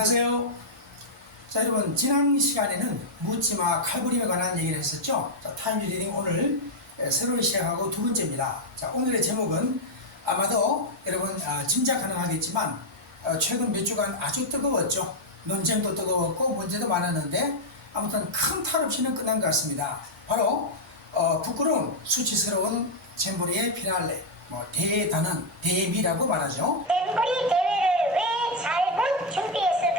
안녕하세요. 자, 여러분, 지난 시간에는 묻지마 칼부림에 관한 얘기를 했었죠. 자, 타임 리딩 오늘 새로 시작하고 두 번째입니다. 자, 오늘의 제목은 아마도 여러분 짐작 가능하겠지만 최근 몇 주간 아주 뜨거웠죠. 논쟁도 뜨거웠고 문제도 많았는데 아무튼 큰 탈 없이는 끝난 것 같습니다. 바로 부끄러운 수치스러운 잼버리의 피날레, 대단한 대미라고 말하죠. 잼버리 대회를 왜 잘못 준비했을까요?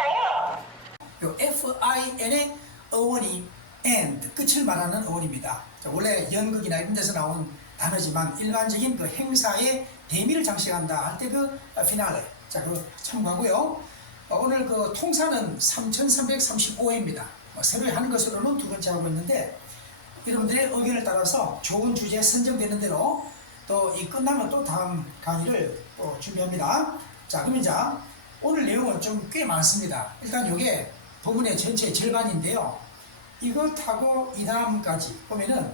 요 FIN의 어원이 and, 끝을 말하는 어원입니다. 자, 원래 연극이나 이런 데서 나온 단어지만 일반적인 그 행사의 대미를 장식한다 할 때 그 피날레. 자, 그거 참고하고요. 오늘 그 통사는 3335회입니다. 새로 하는 것으로는 두 번째 하고 있는데 여러분들의 의견을 따라서 좋은 주제 선정되는 대로 또 이 끝나면 또 다음 강의를 또 준비합니다. 자, 그럼 이제 오늘 내용은 좀 꽤 많습니다. 일단 이게 본문의 전체 절반인데요. 이것하고 이 다음까지 보면은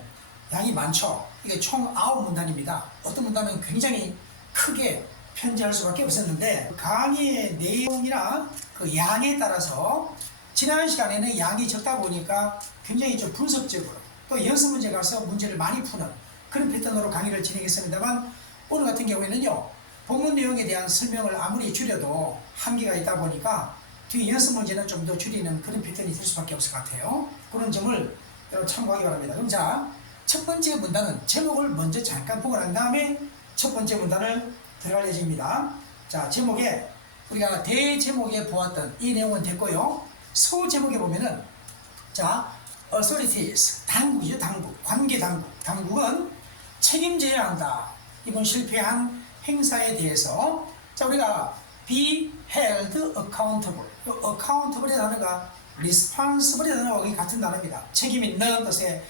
양이 많죠. 이게 총 9문단입니다. 어떤 문단은 굉장히 크게 편지할 수밖에 없었는데 강의의 내용이나 그 양에 따라서 지난 시간에는 양이 적다 보니까 굉장히 좀 분석적으로 또 연습 문제 가서 문제를 많이 푸는 그런 패턴으로 강의를 진행했습니다만 오늘 같은 경우에는요, 본문 내용에 대한 설명을 아무리 줄여도 한계가 있다 보니까 뒤 연습 문제는 좀 더 줄이는 그런 패턴이 될 수밖에 없을 것 같아요. 그런 점을 여러분 참고하기 바랍니다. 그럼 자, 첫 번째 문단은 제목을 먼저 잠깐 보고 난 다음에 첫 번째 문단을 들어갈 예정입니다. 자, 제목에 우리가 대제목에 보았던 이 내용은 됐고요. 소제목에 보면은 자, authorities, 당국이죠. 당국, 관계 당국. 당국은 책임져야 한다. 이번 실패한 행사에 대해서 자, 우리가 be held accountable. 이 accountable의 단어가 responsible의 단어와 같은 단어입니다. 책임 있는 것에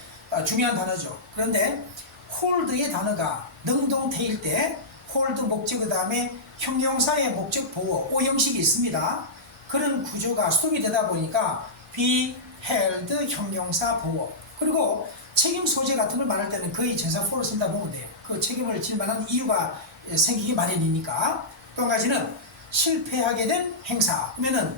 중요한 단어죠. 그런데 hold의 단어가 능동태일 때 hold 목적 그 다음에 형용사의 목적 보호 오형식이 있습니다. 그런 구조가 수동이 되다 보니까 be held 형용사 보호, 그리고 책임 소재 같은 걸 말할 때는 거의 전사 for를 쓴다 보면 돼요. 그 책임을 질 만한 이유가 생기기 마련이니까. 또 한 가지는 실패하게 된 행사 그러면은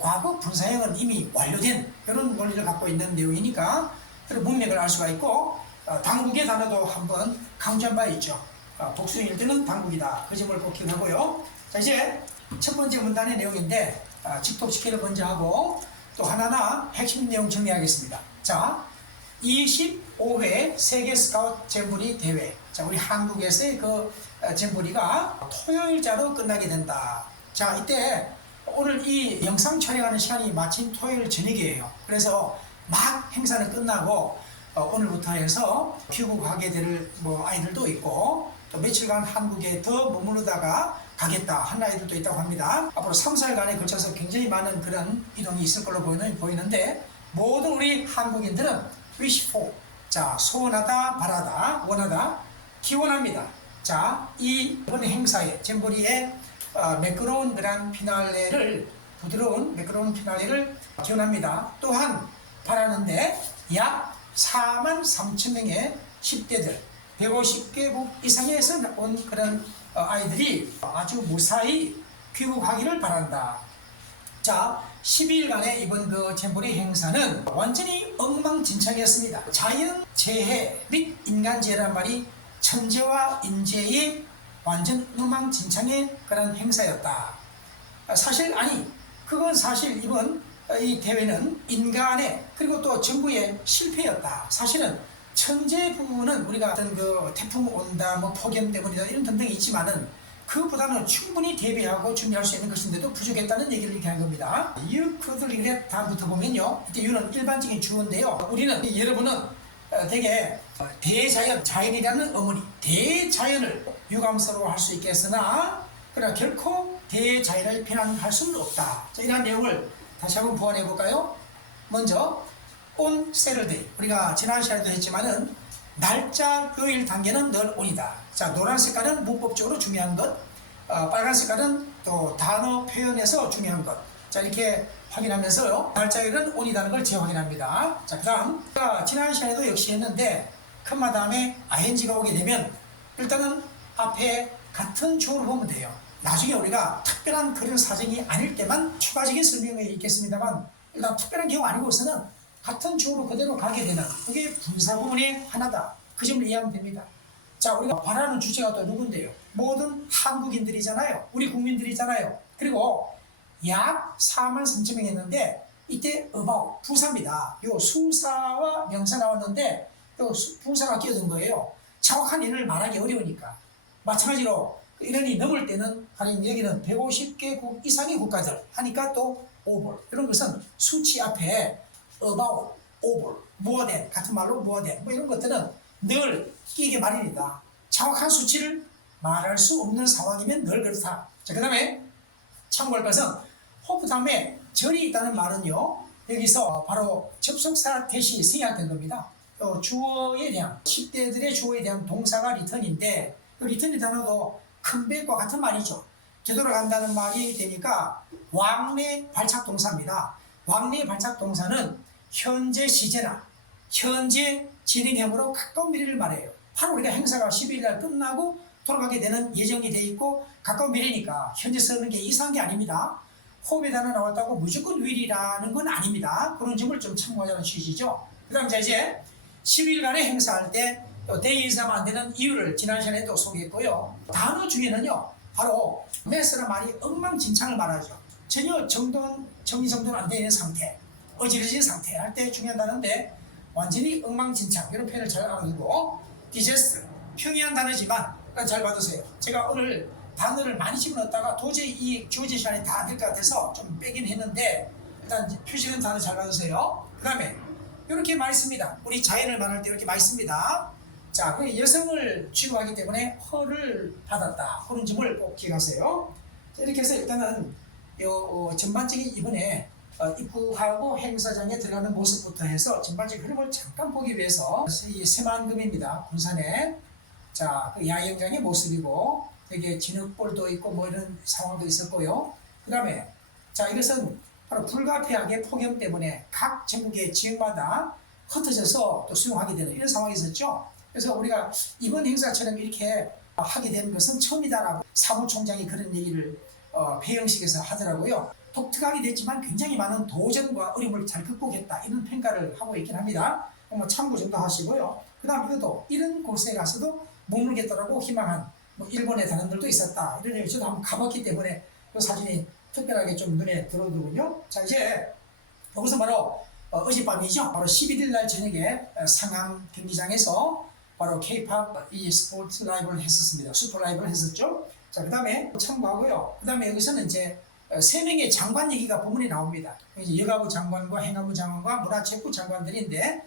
과거 분사형은 이미 완료된 이런 원리를 갖고 있는 내용이니까 그런 문맥을 알 수가 있고, 당국의 단어도 한번 강조한 바 있죠. 복수일 때는 당국이다. 그 점을 꼭 기억하고요. 자, 이제 첫 번째 문단의 내용인데 직독직해를 먼저 하고 또 하나하나 핵심 내용 정리하겠습니다. 자, 25회 세계 스카우트 잼버리 대회. 자, 우리 한국에서의 그 잼버리가 토요일자로 끝나게 된다. 자, 이때 오늘 이 영상 촬영하는 시간이 마침 토요일 저녁이에요. 그래서 막 행사는 끝나고 오늘부터 해서 귀국하게 될 아이들도 있고 또 며칠간 한국에 더 머무르다가 가겠다 하는 아이들도 있다고 합니다. 앞으로 3, 4일간에 걸쳐서 굉장히 많은 그런 이동이 있을 걸로 보이는데 모든 우리 한국인들은 wish for, 자, 소원하다, 바라다, 원하다, 기원합니다. 자, 이번 행사에 잼버리의 매끄러운 그런 피날레를, 부드러운 매끄러운 피날레를 기원합니다. 또한 바라는데 약 43,000명의 10대들 150개국 이상에서 온 그런 아이들이 아주 무사히 귀국하기를 바란다. 자, 12일간의 이번 그 잼버리 행사는 완전히 엉망진창이었습니다. 자연 재해 및 인간재해란 말이 천재와 인재의 완전 엉망진창의 그런 행사였다. 그건 사실 이번 이 대회는 인간의 그리고 또 정부의 실패였다. 사실은 천재 부분은 우리가 어떤 그 태풍 온다, 폭염 때문이다 이런 등등이 있지만은 그보다는 충분히 대비하고 준비할 수 있는 것인데도 부족했다는 얘기를 이렇게 한 겁니다. 이유크들 이래 다음부터 보면요, 이때 이유는 일반적인 주어인데요. 여러분은 되게 대자연, 자연이라는 어머니, 대자연을 유감스러워 할 수 있겠으나 그러나 결코 대자연을 비난할 수는 없다. 자, 이러한 내용을 다시 한번 보완해 볼까요? 먼저 on Saturday, 우리가 지난 시간에도 했지만은 날짜 요일 단계는 늘 on이다. 자, 노란 색깔은 문법적으로 중요한 것, 빨간 색깔은 또 단어 표현에서 중요한 것. 자, 이렇게 확인하면서요, 날짜 요일은 on이라는 걸 재확인합니다. 자, 그 다음 지난 시간에도 역시 했는데 컴마 다음에 ing가 오게 되면 일단은 앞에 같은 주어를 보면 돼요. 나중에 우리가 특별한 그런 사정이 아닐 때만 추가적인 설명이 있겠습니다만 일단 특별한 경우 아니고서는 같은 주어로 그대로 가게 되는 그게 분사구문의 하나다. 그 점을 이해하면 됩니다. 자, 우리가 바라는 주체가 또 누군데요? 모든 한국인들이잖아요. 우리 국민들이잖아요. 그리고 약 4만 3천 명 했는데 이때 about 부사입니다. 요 수사와 명사 나왔는데 요 부사가 끼어든 거예요. 정확한 인을 말하기 어려우니까. 마찬가지로 인원이 넘을 때는 하긴 여기는 150개국 이상의 국가들 하니까 또 over 이런 것은 수치 앞에 about, over, more than 같은 말로 more than 뭐 이런 것들은 늘 끼게 마련이다. 정확한 수치를 말할 수 없는 상황이면 늘 그렇다. 자, 그 다음에 참고할 것은 hope 다음에 절이 있다는 말은요. 여기서 바로 접속사 대시 생략된 겁니다. 주어에 대한 10대들의 주어에 대한 동사가 return인데 return이 단어도 컴백과 같은 말이죠. 되돌아간다는 말이 되니까 왕래 발착 동사입니다. 왕래 발착 동사는 현재 시제나 현재 진행형으로 가까운 미래를 말해요. 바로 우리가 행사가 12일 날 끝나고 돌아가게 되는 예정이 돼 있고 가까운 미래니까 현재 쓰는 게 이상한 게 아닙니다. 호흡에 단어 나왔다고 무조건 will이라는 건 아닙니다. 그런 점을 좀 참고하자는 취지죠. 그 다음 이제 10일간의 행사할 때 대인사면 안 되는 이유를 지난 시간에 또 소개했고요. 단어 중에는요. 바로 메스라는 말이 엉망진창을 말하죠. 전혀 정리정돈 안 되는 상태, 어지러진 상태 할 때 중요한 단어인데 완전히 엉망진창 이런 표현을 잘 알아두고 디제스트 평이한 단어지만 잘 받으세요. 제가 오늘 단어를 많이 집어넣었다가 도저히 이 주어진 시간이 다 안 될 것 같아서 좀 빼긴 했는데 일단 표시된 단어 잘 받으세요. 그 다음에 이렇게 많이 씁니다. 우리 자연을 말할 때 이렇게 많이 씁니다. 자, 그 여성을 취급하기 때문에 허를 받았다. 그런 점을 꼭 기억하세요. 자, 이렇게 해서 일단은 전반적인 이번에 입국하고 행사장에 들어가는 모습부터 해서 전반적인 흐름을 잠깐 보기 위해서 이 새만금입니다. 군산에 자, 그 야영장의 모습이고 되게 진흙볼도 있고 뭐 이런 상황도 있었고요. 그 다음에 자, 이것은 바로 불가피하게 폭염 때문에 각 전국의 지역마다 흩어져서 또 수용하게 되는 이런 상황이 있었죠. 그래서 우리가 이번 행사처럼 이렇게 하게 된 것은 처음이다라고 사무총장이 그런 얘기를 폐영식에서 하더라고요. 독특하게 됐지만 굉장히 많은 도전과 어려움을 잘 극복했다 이런 평가를 하고 있긴 합니다. 참고 정도 하시고요. 그 다음 이것도 이런 곳에 가서도 머물겠다라고 희망한 일본의 단원들도 있었다. 이런 얘기 저도 한번 가봤기 때문에 그 사진이 특별하게 좀 눈에 들어오더군요. 자, 이제 여기서 바로 어젯밤이죠. 바로 11일 날 저녁에 상암 경기장에서 바로 K-POP 이 스포츠 라이브를 했었습니다. 슈퍼 라이브를 했었죠. 자, 그 다음에 참고하고요. 그 다음에 여기서는 이제 3명의 장관 얘기가 부문에 나옵니다. 이제 여가부 장관과 행안부 장관과 문화체육부 장관들인데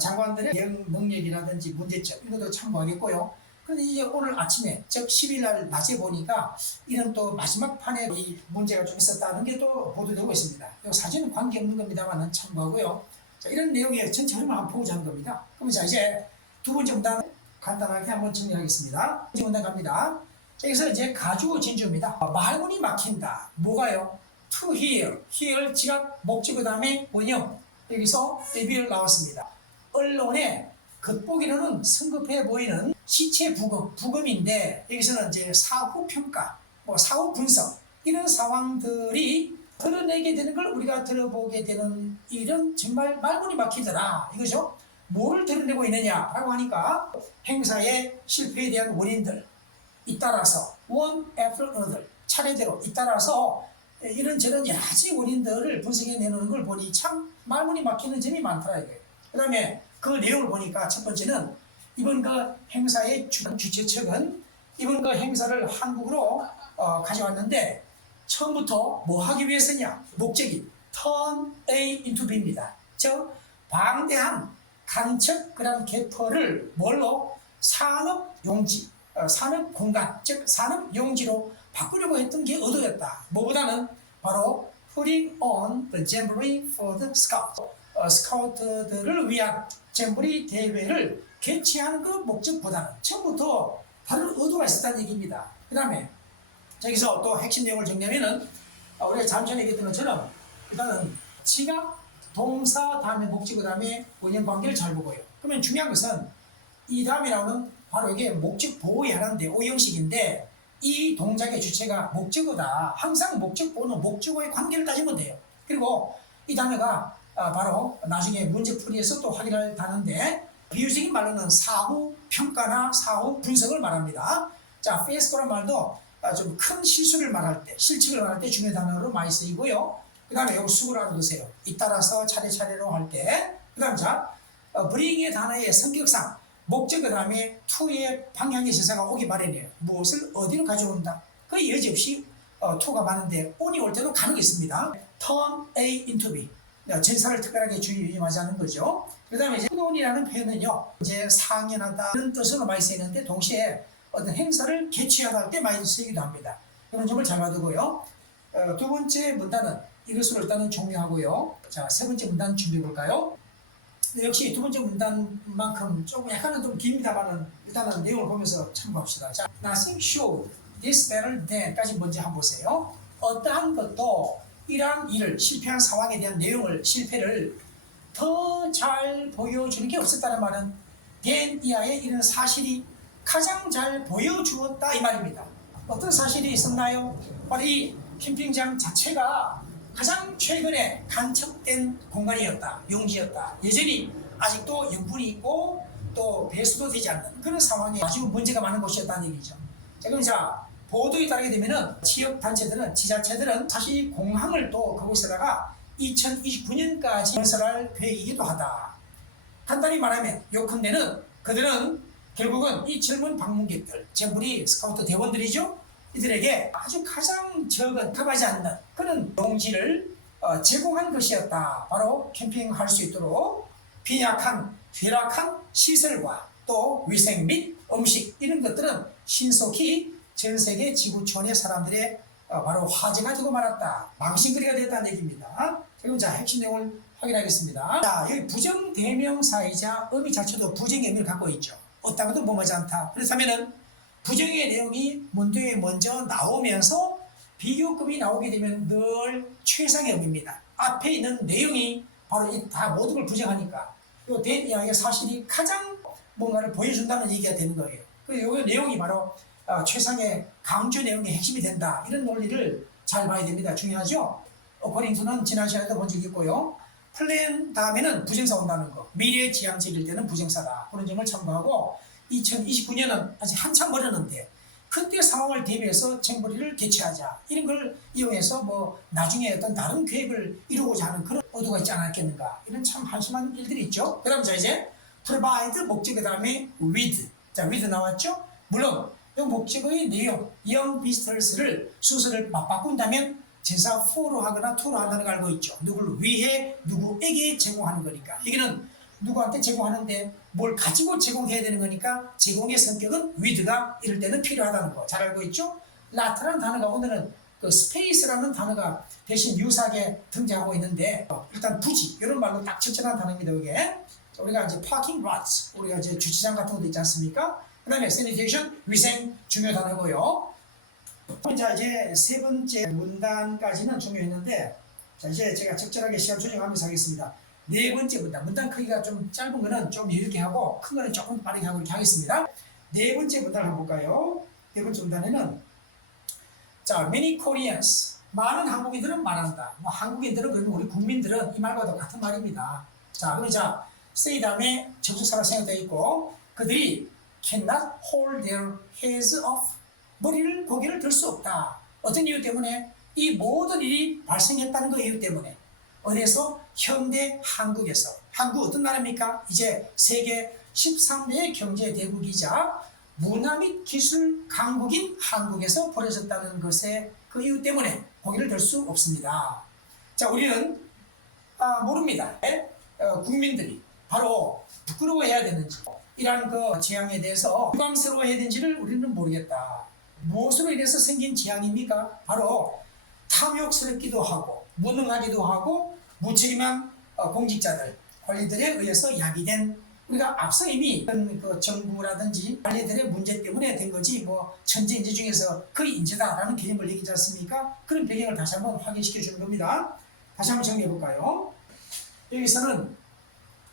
장관들의 대응 능력이라든지 문제점 이런 것도 참고하겠고요. 그런데 이제 오늘 아침에 즉 10일 날 낮에 보니까 이런 또 마지막 판에 이 문제가 좀 있었다는 게 또 보도되고 있습니다. 이 사진은 관계없는 겁니다만 참고하고요. 자, 이런 내용의 전체 흐름을 한번 보고자 하는 겁니다. 그럼 자, 이제 두 번째 문단 간단하게 한번 정리하겠습니다. 두 번째 문단 갑니다. 여기서 이제 가주어 진주입니다. 말문이 막힌다. 뭐가요? To hear, hear 지각 목적어 다음에 원형 여기서 reveal 나왔습니다. 언론에 겉보기로는 성급해 보이는 시체 부검인데 여기서는 이제 사후 평가, 사후 분석 이런 상황들이 드러내게 되는 걸 우리가 들어보게 되는 일은 정말 말문이 막히더라 이거죠. 뭘 드러내고 있느냐라고 하니까 행사의 실패에 대한 원인들 잇따라서 one after another 차례대로 잇따라서 이런저런 여러 가지 원인들을 분석해 내놓는 걸 보니 참 말문이 막히는 점이 많더라 이거예요. 그 다음에 그 내용을 보니까 첫 번째는 이번 그 행사의 주최 측은 이번 그 행사를 한국으로 가져왔는데 처음부터 뭐 하기 위해서냐 목적이 turn A into B입니다. 즉 방대한 간척 그런 개토를 뭘로 산업용지 산업 공간 즉 산업 용지로 바꾸려고 했던 게 의도였다. 뭐보다는 바로 putting on the jamboree for the scouts 스카우트들을 위한 잼버리 대회를 개최하는 그 목적보다는 처음부터 다른 의도가 있었다는 얘기입니다. 그 다음에 여기서 또 핵심 내용을 정리하면은 우리가 잠시 전에 얘기했던 것처럼 일단은 지각 동사 다음에 목적어 다음에 원형 관계를 잘 보고요. 그러면 중요한 것은 이 다음에 나오는 바로 이게 목적 보호에 하는데 오형식인데 이 동작의 주체가 목적어다. 항상 목적보는 목적어의 관계를 따지면 돼요. 그리고 이 단어가 바로 나중에 문제풀이에서 또 확인할 단어인데 비유적인 말로는 사후 평가나 사후 분석을 말합니다. 자, fiasco란 말도 좀 큰 실수를 말할 때, 실책을 말할 때 중요한 단어로 많이 쓰이고요. 그 다음에 이거 수고를 알아두세요. 잇따라서 차례차례로 할 때. 그 다음 자, bring의 단어의 성격상 목적어 다음에 to의 방향의 제사가 오기 마련이에요. 무엇을 어디로 가져온다. 그 여지없이 to가 많은데 on이 올 때도 가능이 있습니다. turn A into B. 전사를 특별하게 주의하자는 거죠. 그 다음에 이제 on이라는 표현은요, 이제 상연하다 이런 뜻으로 많이 쓰이는데 동시에 어떤 행사를 개최하다 할 때 많이 쓰이기도 합니다. 이런 점을 잘 봐두고요. 두 번째 문단은 이것으로 일단은 종료하고요. 자, 세 번째 문단 준비해 볼까요? 역시 두 번째 문단만큼 조금 약간은 좀 깁니다만은 일단은 내용을 보면서 참고합시다. 자, nothing showed this better than까지 먼저 한번 보세요. 어떠한 것도 이러한 일을 실패한 상황에 대한 내용을 실패를 더 잘 보여주는 게 없었다는 말은 than 이하의 이런 사실이 가장 잘 보여주었다 이 말입니다. 어떤 사실이 있었나요? 바로 이 캠핑장 자체가 가장 최근에 간척된 공간이었다. 용지였다. 여전히 아직도 영분이 있고 또 배수도 되지 않는 그런 상황에 아주 문제가 많은 곳이었다는 얘기죠. 자, 그럼 자, 보도에 따르게 되면은 지역단체들은, 지자체들은 사실 공항을 또 그곳에다가 2029년까지 건설할 계획이기도 하다. 간단히 말하면 요컨대는 그들은 결국은 이 젊은 방문객들, 전부리 스카우트 대원들이죠. 이들에게 아주 가장 적은 값하지 않는 그런 용지를 제공한 것이었다. 바로 캠핑할 수 있도록 빈약한, 휘락한 시설과 또 위생 및 음식 이런 것들은 신속히 전 세계 지구촌의 사람들의 바로 화제가 되고 말았다. 망신거리가 됐다는 얘기입니다. 그럼 자, 핵심 내용을 확인하겠습니다. 자, 여기 부정대명사이자 의미 자체도 부정의 의미를 갖고 있죠. 어떤 것도 뭐하지 않다. 그렇다면은 부정의 내용이 문도에 먼저 나오면서 비교급이 나오게 되면 늘 최상의 의미입니다. 앞에 있는 내용이 바로 이 다 모든 걸 부정하니까 이 된 이야기의 사실이 가장 뭔가를 보여준다는 얘기가 되는 거예요. 이 내용이 바로 최상의 강조 내용의 핵심이 된다. 이런 논리를 잘 봐야 됩니다. 중요하죠? 고린도는 지난 시간에도 본 적이 있고요. 플랜 다음에는 부정사 온다는 거. 미래 지향적일 때는 부정사다. 그런 점을 참고하고 2029년은 아직 한참 멀었는데 그때 상황을 대비해서 쟁벌이를 개최하자. 이런 걸 이용해서 뭐 나중에 어떤 다른 계획을 이루고자 하는 그런 의도가 있지 않았겠는가. 이런 참 한심한 일들이 있죠. 그 다음 자 이제 provide 목적어 다음에 with. 자, with 나왔죠? 물론 이 목적어의 내용, young visitors를 순서를 바꾼다면 전사 for로 하거나 to로 한다는 걸 알고 있죠. 누구를 위해, 누구에게 제공하는 거니까. 여기는 누구한테 제공하는데 뭘 가지고 제공해야 되는 거니까 제공의 성격은 with가 이럴 때는 필요하다는 거 잘 알고 있죠? not라는 단어가 오늘은 그 space라는 단어가 대신 유사하게 등장하고 있는데 일단 부지 이런 말로 딱 적절한 단어입니다. 이게 우리가 이제 parking lots 우리가 이제 주차장 같은 것도 있지 않습니까? 그 다음에 sanitation 위생 중요 단어고요. 자 이제 세 번째 문단까지는 중요했는데 자 이제 제가 적절하게 시간 조정하면서 하겠습니다. 네 번째 문단 크기가 좀 짧은 거는 좀 이렇게 하고 큰 거는 조금 빠르게 하고 이렇게 하겠습니다. 네 번째 문단을 한번 볼까요? 네 번째 문단에는 자 many Koreans 많은 한국인들은 말한다. 뭐 한국인들은 그러면 우리 국민들은 이 말과도 같은 말입니다. 자 그럼 자 say 다음에 접속사가 생략되어 있고 그들이 cannot hold their heads up 머리를 고개를 들 수 없다. 어떤 이유 때문에? 이 모든 일이 발생했다는 그 이유 때문에. 어디에서? 현대 한국에서. 한국 어떤 나라입니까? 이제 세계 13대 경제 대국이자 문화 및 기술 강국인 한국에서 벌어졌다는 것의 그 이유 때문에 고개를 들 수 없습니다. 자, 우리는 모릅니다. 국민들이 바로 부끄러워해야 되는지 이러한 그 재앙에 대해서 유감스러워해야 되는지를 우리는 모르겠다. 무엇으로 인해서 생긴 재앙입니까? 바로 탐욕스럽기도 하고 무능하기도 하고 무책임한 공직자들, 관리들에 의해서 야기된 우리가 앞서 이미 그 정부라든지 관리들의 문제 때문에 된 거지 뭐 천재 인재 중에서 그 인재다라는 개념을 얘기하지 않습니까? 그런 배경을 다시 한번 확인시켜 주는 겁니다. 다시 한번 정리해 볼까요? 여기서는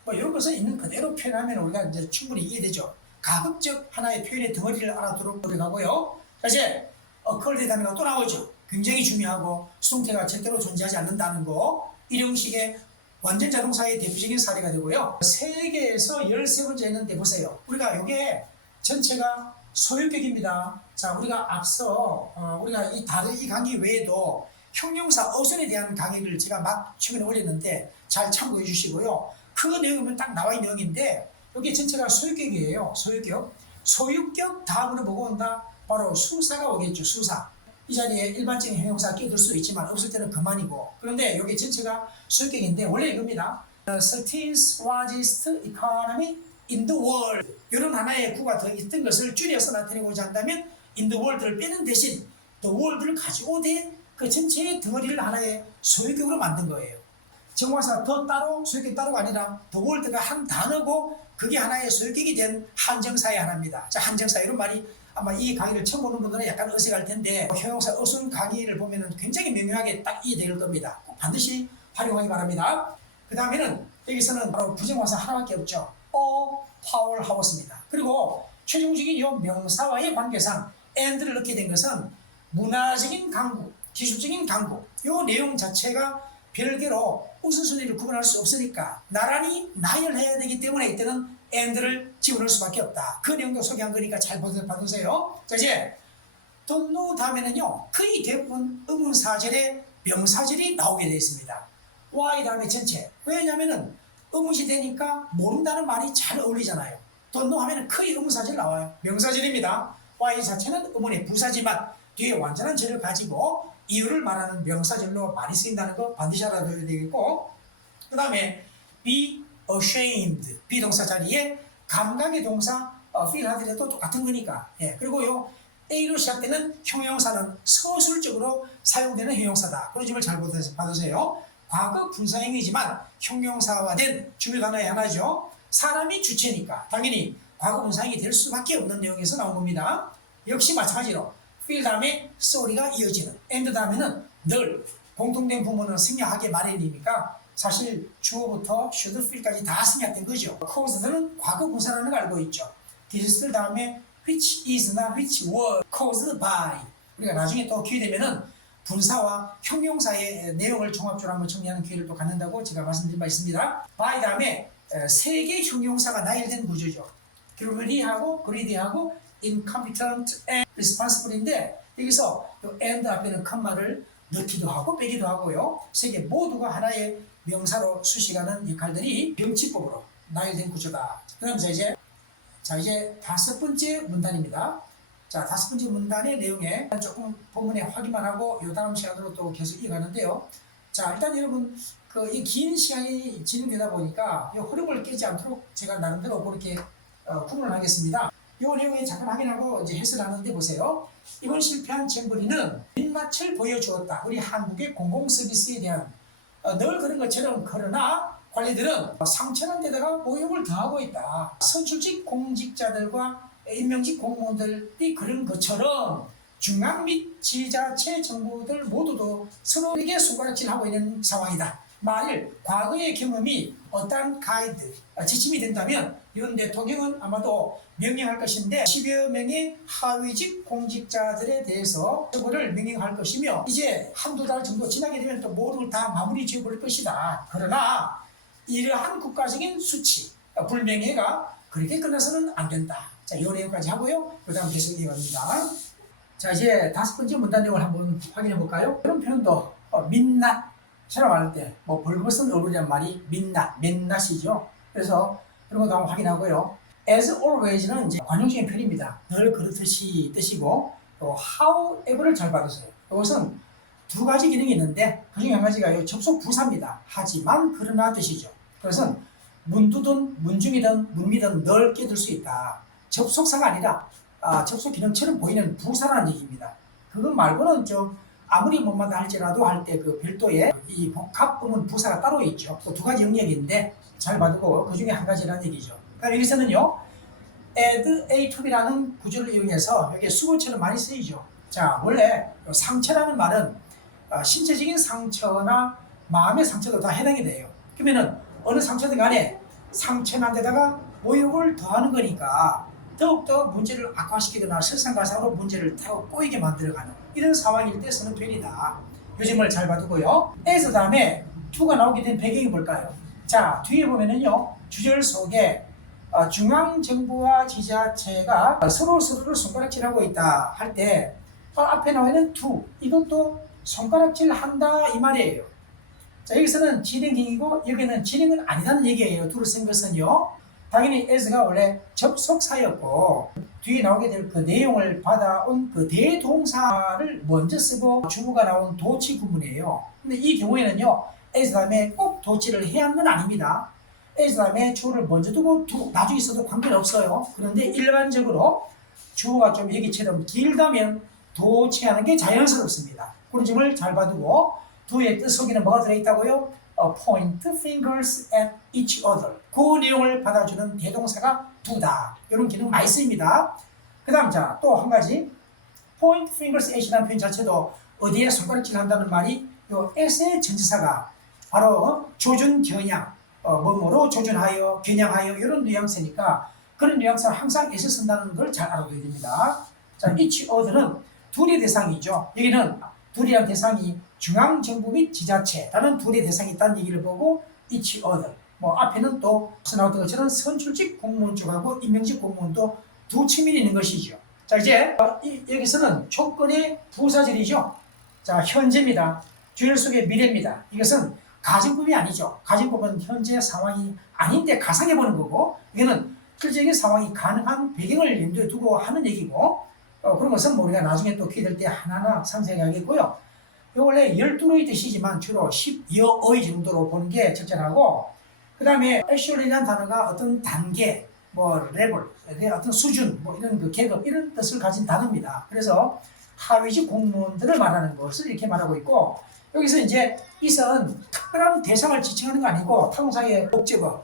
뭐 이런 것을 있는 그대로 표현하면 우리가 이제 충분히 이해되죠. 가급적 하나의 표현의 덩어리를 알아두도록 노력하고요. 자, 이제 occurred 단어가 또 나오죠. 굉장히 중요하고 수동태가 절대로 존재하지 않는다는 거. 이런 식의 완전 자동사의 대표적인 사례가 되고요. 세계에서 13번째 했는데 보세요. 우리가 이게 전체가 소유격입니다. 자, 우리가 앞서 우리가 이 다른 이 강의 외에도 형용사 어순에 대한 강의를 제가 막 최근에 올렸는데 잘 참고해 주시고요. 그 내용은 딱 나와 있는 내용인데 여기 전체가 소유격이에요. 소유격. 소유격 다음으로 뭐가 온다? 바로 수사가 오겠죠. 수사. 이 자리에 일반적인 형용사가 끼어들 수도 있지만 없을 때는 그만이고. 그런데 여기 전체가 소유격인데 원래 이겁니다. The 13th largest economy in the world. 이런 하나의 구가 더 있던 것을 줄여서 나타내고자 한다면 in the world를 빼는 대신 the world를 가져오되 그 전체의 덩어리를 하나의 소유격으로 만든 거예요. 정관사 더 따로 소유격 따로가 아니라 the world가 한 단어고 그게 하나의 소유격이 된 한정사의 하나입니다. 자, 한정사 이런 말이 아마 이 강의를 처음 보는 분들은 약간 어색할 텐데 형용사 어순 강의를 보면 굉장히 명료하게 딱 이해될 겁니다. 꼭 반드시 활용하기 바랍니다. 그 다음에는 여기서는 바로 부정관사 하나밖에 없죠. powerhouse입니다. 그리고 최종적인 이 명사와의 관계상 and를 넣게 된 것은 문화적인 강국, 기술적인 강국 이 내용 자체가 별개로 우선순위를 구분할 수 없으니까 나란히 나열해야 되기 때문에 이때는 and를 집어넣을 수밖에 없다. 그 내용도 소개한 거니까 잘 받으세요. 자, 이제 don't know 다음에는요 거의 대부분 의문사절에 명사절이 나오게 되어 있습니다. why 다음에 전체. 왜냐면은 의문시 되니까 모른다는 말이 잘 어울리잖아요. don't know 하면은 거의 의문사절 나와요. 명사절입니다. why 자체는 의문의 부사지만 뒤에 완전한 절을 가지고 이유를 말하는 명사절로 많이 쓰인다는 거 반드시 알아둬야 되겠고, 그 다음에 be ashamed 비동사 자리에 감각의 동사 feel 하더라도 똑같은 거니까. 예. 그리고 요 A로 시작되는 형용사는 서술적으로 사용되는 형용사다. 그런 점을 잘 받으세요. 과거 분사형이지만 형용사화된 중요 단어의 하나죠. 사람이 주체니까 당연히 과거 분사형이 될 수밖에 없는 내용에서 나온 겁니다. 역시 마찬가지로 feel 다음에 sorry가 이어지는 and 다음에는 늘 공통된 부분은 생략하게 마련이니까 사실 주어부터 should feel까지 다 생략된 거죠. caused는 과거 분사라는 걸 알고 있죠. 디스들 다음에 which is나 which were caused by. 우리가 나중에 또 기회 되면은 분사와 형용사의 내용을 종합적으로 한번 정리하는 기회를 또 갖는다고 제가 말씀드린 바 있습니다. by 다음에 세 개의 형용사가 나열된 구조죠. guilty하고 greedy하고 incompetent and responsible인데 여기서 and 앞에는 컴마를 넣기도 하고 빼기도 하고요. 세 개 모두가 하나의 명사로 수식하는 역할들이 병치법으로 나열된 구조다. 그럼 이제 다섯 번째 문단입니다. 자, 다섯 번째 문단의 내용에 조금 본문에 확인만 하고 요 다음 시간으로 또 계속 이어가는데요. 자, 일단 여러분 이 긴 시간이 진행되다 보니까 이 흐름을 깨지 않도록 제가 나름대로 그렇게 구분을 하겠습니다. 이 내용에 잠깐 확인하고 이제 해설하는데 보세요. 이번 실패한 잼버리는 민낯을 보여주었다. 우리 한국의 공공서비스에 대한 늘 그런 것처럼. 그러나 관리들은 상처난 데다가 모욕을 더하고 있다. 선출직 공직자들과 임명직 공무원들이 그런 것처럼 중앙 및 지자체 정부들 모두도 서로에게 손가락질하고 있는 상황이다. 만일 과거의 경험이 어떠한 가이드, 지침이 된다면 윤 대통령은 아마도 명령할 것인데 10여 명의 하위직 공직자들에 대해서 처벌을 명령할 것이며 이제 한두 달 정도 지나게 되면 또 모든 걸 다 마무리 지어버릴 것이다. 그러나 이러한 국가적인 수치, 불명예가 그렇게 끝나서는 안 된다. 자, 이 내용까지 하고요. 그 다음 계속 이어갑니다. 자, 이제 다섯 번째 문단 내용을 한번 확인해 볼까요? 이런 표현도 민낯이라고 할 때 벌거벗은 얼굴이란 말이 민낯이죠. 그래서 그런 것도 한번 확인하고요. As always는 이제 관용적인 표현입니다. 늘 그렇듯이 뜻이고 또 however를 잘 받으세요. 이것은 두 가지 기능이 있는데 그중에 한 가지가 이 접속 부사입니다. 하지만 그러나 뜻이죠. 그것은 문두든 문중이든 문미든 늘 끼들 수 있다. 접속사가 아니라 접속 기능처럼 보이는 부사라는 얘기입니다. 그것 말고는 좀 아무리 못마다 할지라도 할 때 그 별도의 이 복합 음은 부사가 따로 있죠. 또 두 가지 영역인데 잘 받고 그 중에 한 가지라는 얘기죠. 그러니까 여기서는요, add a to b라는 구조를 이용해서 여기 수고처럼 많이 쓰이죠. 자, 원래 상처라는 말은 신체적인 상처나 마음의 상처도 다 해당이 돼요. 그러면은 어느 상처든 간에 상처난 데다가 모욕을 더하는 거니까 더욱더 문제를 악화시키거나 설상가상으로 문제를 타고 꼬이게 만들어가는 이런 상황일 때 쓰는 표현이다. 요즘을 잘 봐두고요. as 다음에 to가 나오게 된 배경이 뭘까요? 자, 뒤에 보면은요, 주절 속에 중앙정부와 지자체가 서로를 손가락질하고 있다 할 때 앞에 나와 있는 to, 이것도 손가락질 한다 이 말이에요. 자, 여기서는 진행형이고 여기는 진행은 아니라는 얘기예요. to를 쓴 것은요. 당연히 as가 원래 접속사였고 뒤에 나오게 될 그 내용을 받아온 그 대동사를 먼저 쓰고 주어가 나온 도치 구문이에요. 근데 이 경우에는요, as 다음에 꼭 도치를 해야 하는 건 아닙니다. as 다음에 주어를 먼저 두고 나중에 써도 관계는 없어요. 그런데 일반적으로 주어가 좀 여기처럼 길다면 도치하는 게 자연스럽습니다. 그런 점을 잘 봐두고 do의 뜻 속에는 뭐가 들어있다고요? point fingers at each other. 그 내용을 받아주는 대동사가 두다. 이런 기능 많이 쓰입니다. 그 다음 자, 또 한 가지 point fingers at이라는 표현 자체도 어디에 손가락질 한다는 말이 요 at의 전치사가 바로 조준 겨냥, 뭐뭐로 조준하여, 겨냥하여 이런 뉘앙스니까 그런 뉘앙스를 항상 at을 쓴다는 걸 잘 알아둬야 됩니다. 자, each other는 둘의 대상이죠. 여기는 둘이란 대상이 중앙정부 및 지자체라는 둘의 대상이 있다는 얘기를 보고 each other. 뭐 앞에는 또 나왔던 것처럼 선출직 공무원 쪽하고 임명직 공무원도 두 측면이 있는 것이죠. 자, 이제 여기서는 조건의 부사절이죠. 자, 현재입니다. 주절 속의 미래입니다. 이것은 가정법이 아니죠. 가정법은 현재 상황이 아닌데 가상해 보는 거고, 이거는 실제적인 상황이 가능한 배경을 염두에 두고 하는 얘기고, 그런 것은 우리가 나중에 또 기회 될 때 하나하나 상세하게 하겠고요. 원래 12어의 뜻이지만 주로 10여의 정도로 보는 게 적절하고, 그 다음에 actually라는 단어가 어떤 단계, 뭐 레벨, 어떤 수준, 뭐 이런 그 계급 이런 뜻을 가진 단어입니다. 그래서 하위직 공무원들을 말하는 것을 이렇게 말하고 있고, 여기서 이제 이선 특별한 대상을 지칭하는 거 아니고 타동사의 목적어,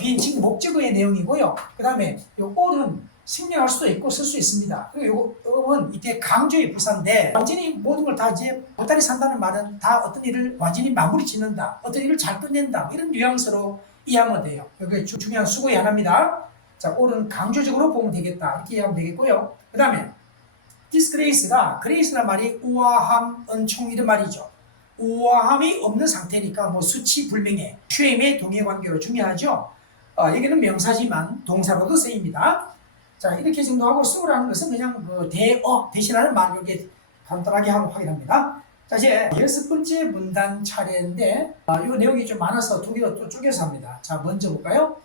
비인칭 목적어의 내용이고요. 그 다음에 요 all은 생략할 수도 있고 쓸 수 있습니다. 그리고 요건 이때 강조의 부사인데 완전히 모든 걸 다 이제 보따리 산다는 말은 다 어떤 일을 완전히 마무리 짓는다, 어떤 일을 잘 끝낸다 이런 뉘앙스로 이해하면 돼요. 여기 중요한 수고의 하나입니다. 자, all은 강조적으로 보면 되겠다 이렇게 이해하면 되겠고요. 그 다음에 disgrace가 grace란 말이 우아함, 은총 이런 말이죠. 우아함이 없는 상태니까 뭐 수치 불명예, 쉐임의 동의 관계로 중요하죠. 여기는 명사지만 동사로도 쓰입니다. 자, 이렇게 정도 하고 수고라는 것은 그냥 그 대신하는 말 이렇게 간단하게 하고 확인합니다. 자, 이제 6번째 문단 차례인데 이 내용이 좀 많아서 두 개로 또 쪼개서 합니다. 자, 먼저 볼까요?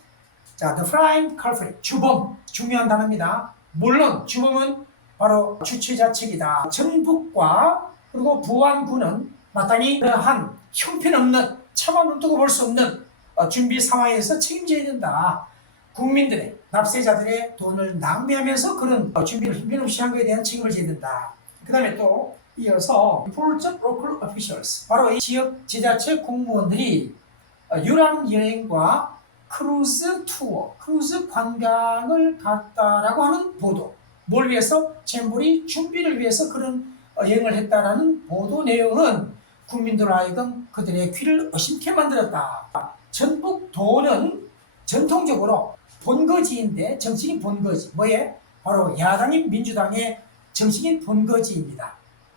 자, the prime culprit, 주범, 중요한 단어입니다. 물론 주범은 바로 주최자 측이다. 전북과 그리고 부안군은 마땅히 그러한 형편없는, 차마 눈뜨고 볼 수 없는 준비 상황에서 책임져야 된다. 국민들의, 납세자들의 돈을 낭비하면서 그런 준비를 형편없이 한 것에 대한 책임을 져야 된다. 그 다음에 또 이어서 Reports of Local Officials, 바로 이 지역 지자체 공무원들이 유람 여행과 크루즈 투어, 크루즈 관광을 갔다라고 하는 보도, 뭘 위해서? 잼버리 준비를 위해서 그런 여행을 했다라는 보도 내용은 국민들 하여금 그들의 귀를 어심케 만들었다. 전북도는 전통적으로 본거지인데 정치인 본거지, 뭐에? 바로 야당인 민주당의 정치인 본거지입니다.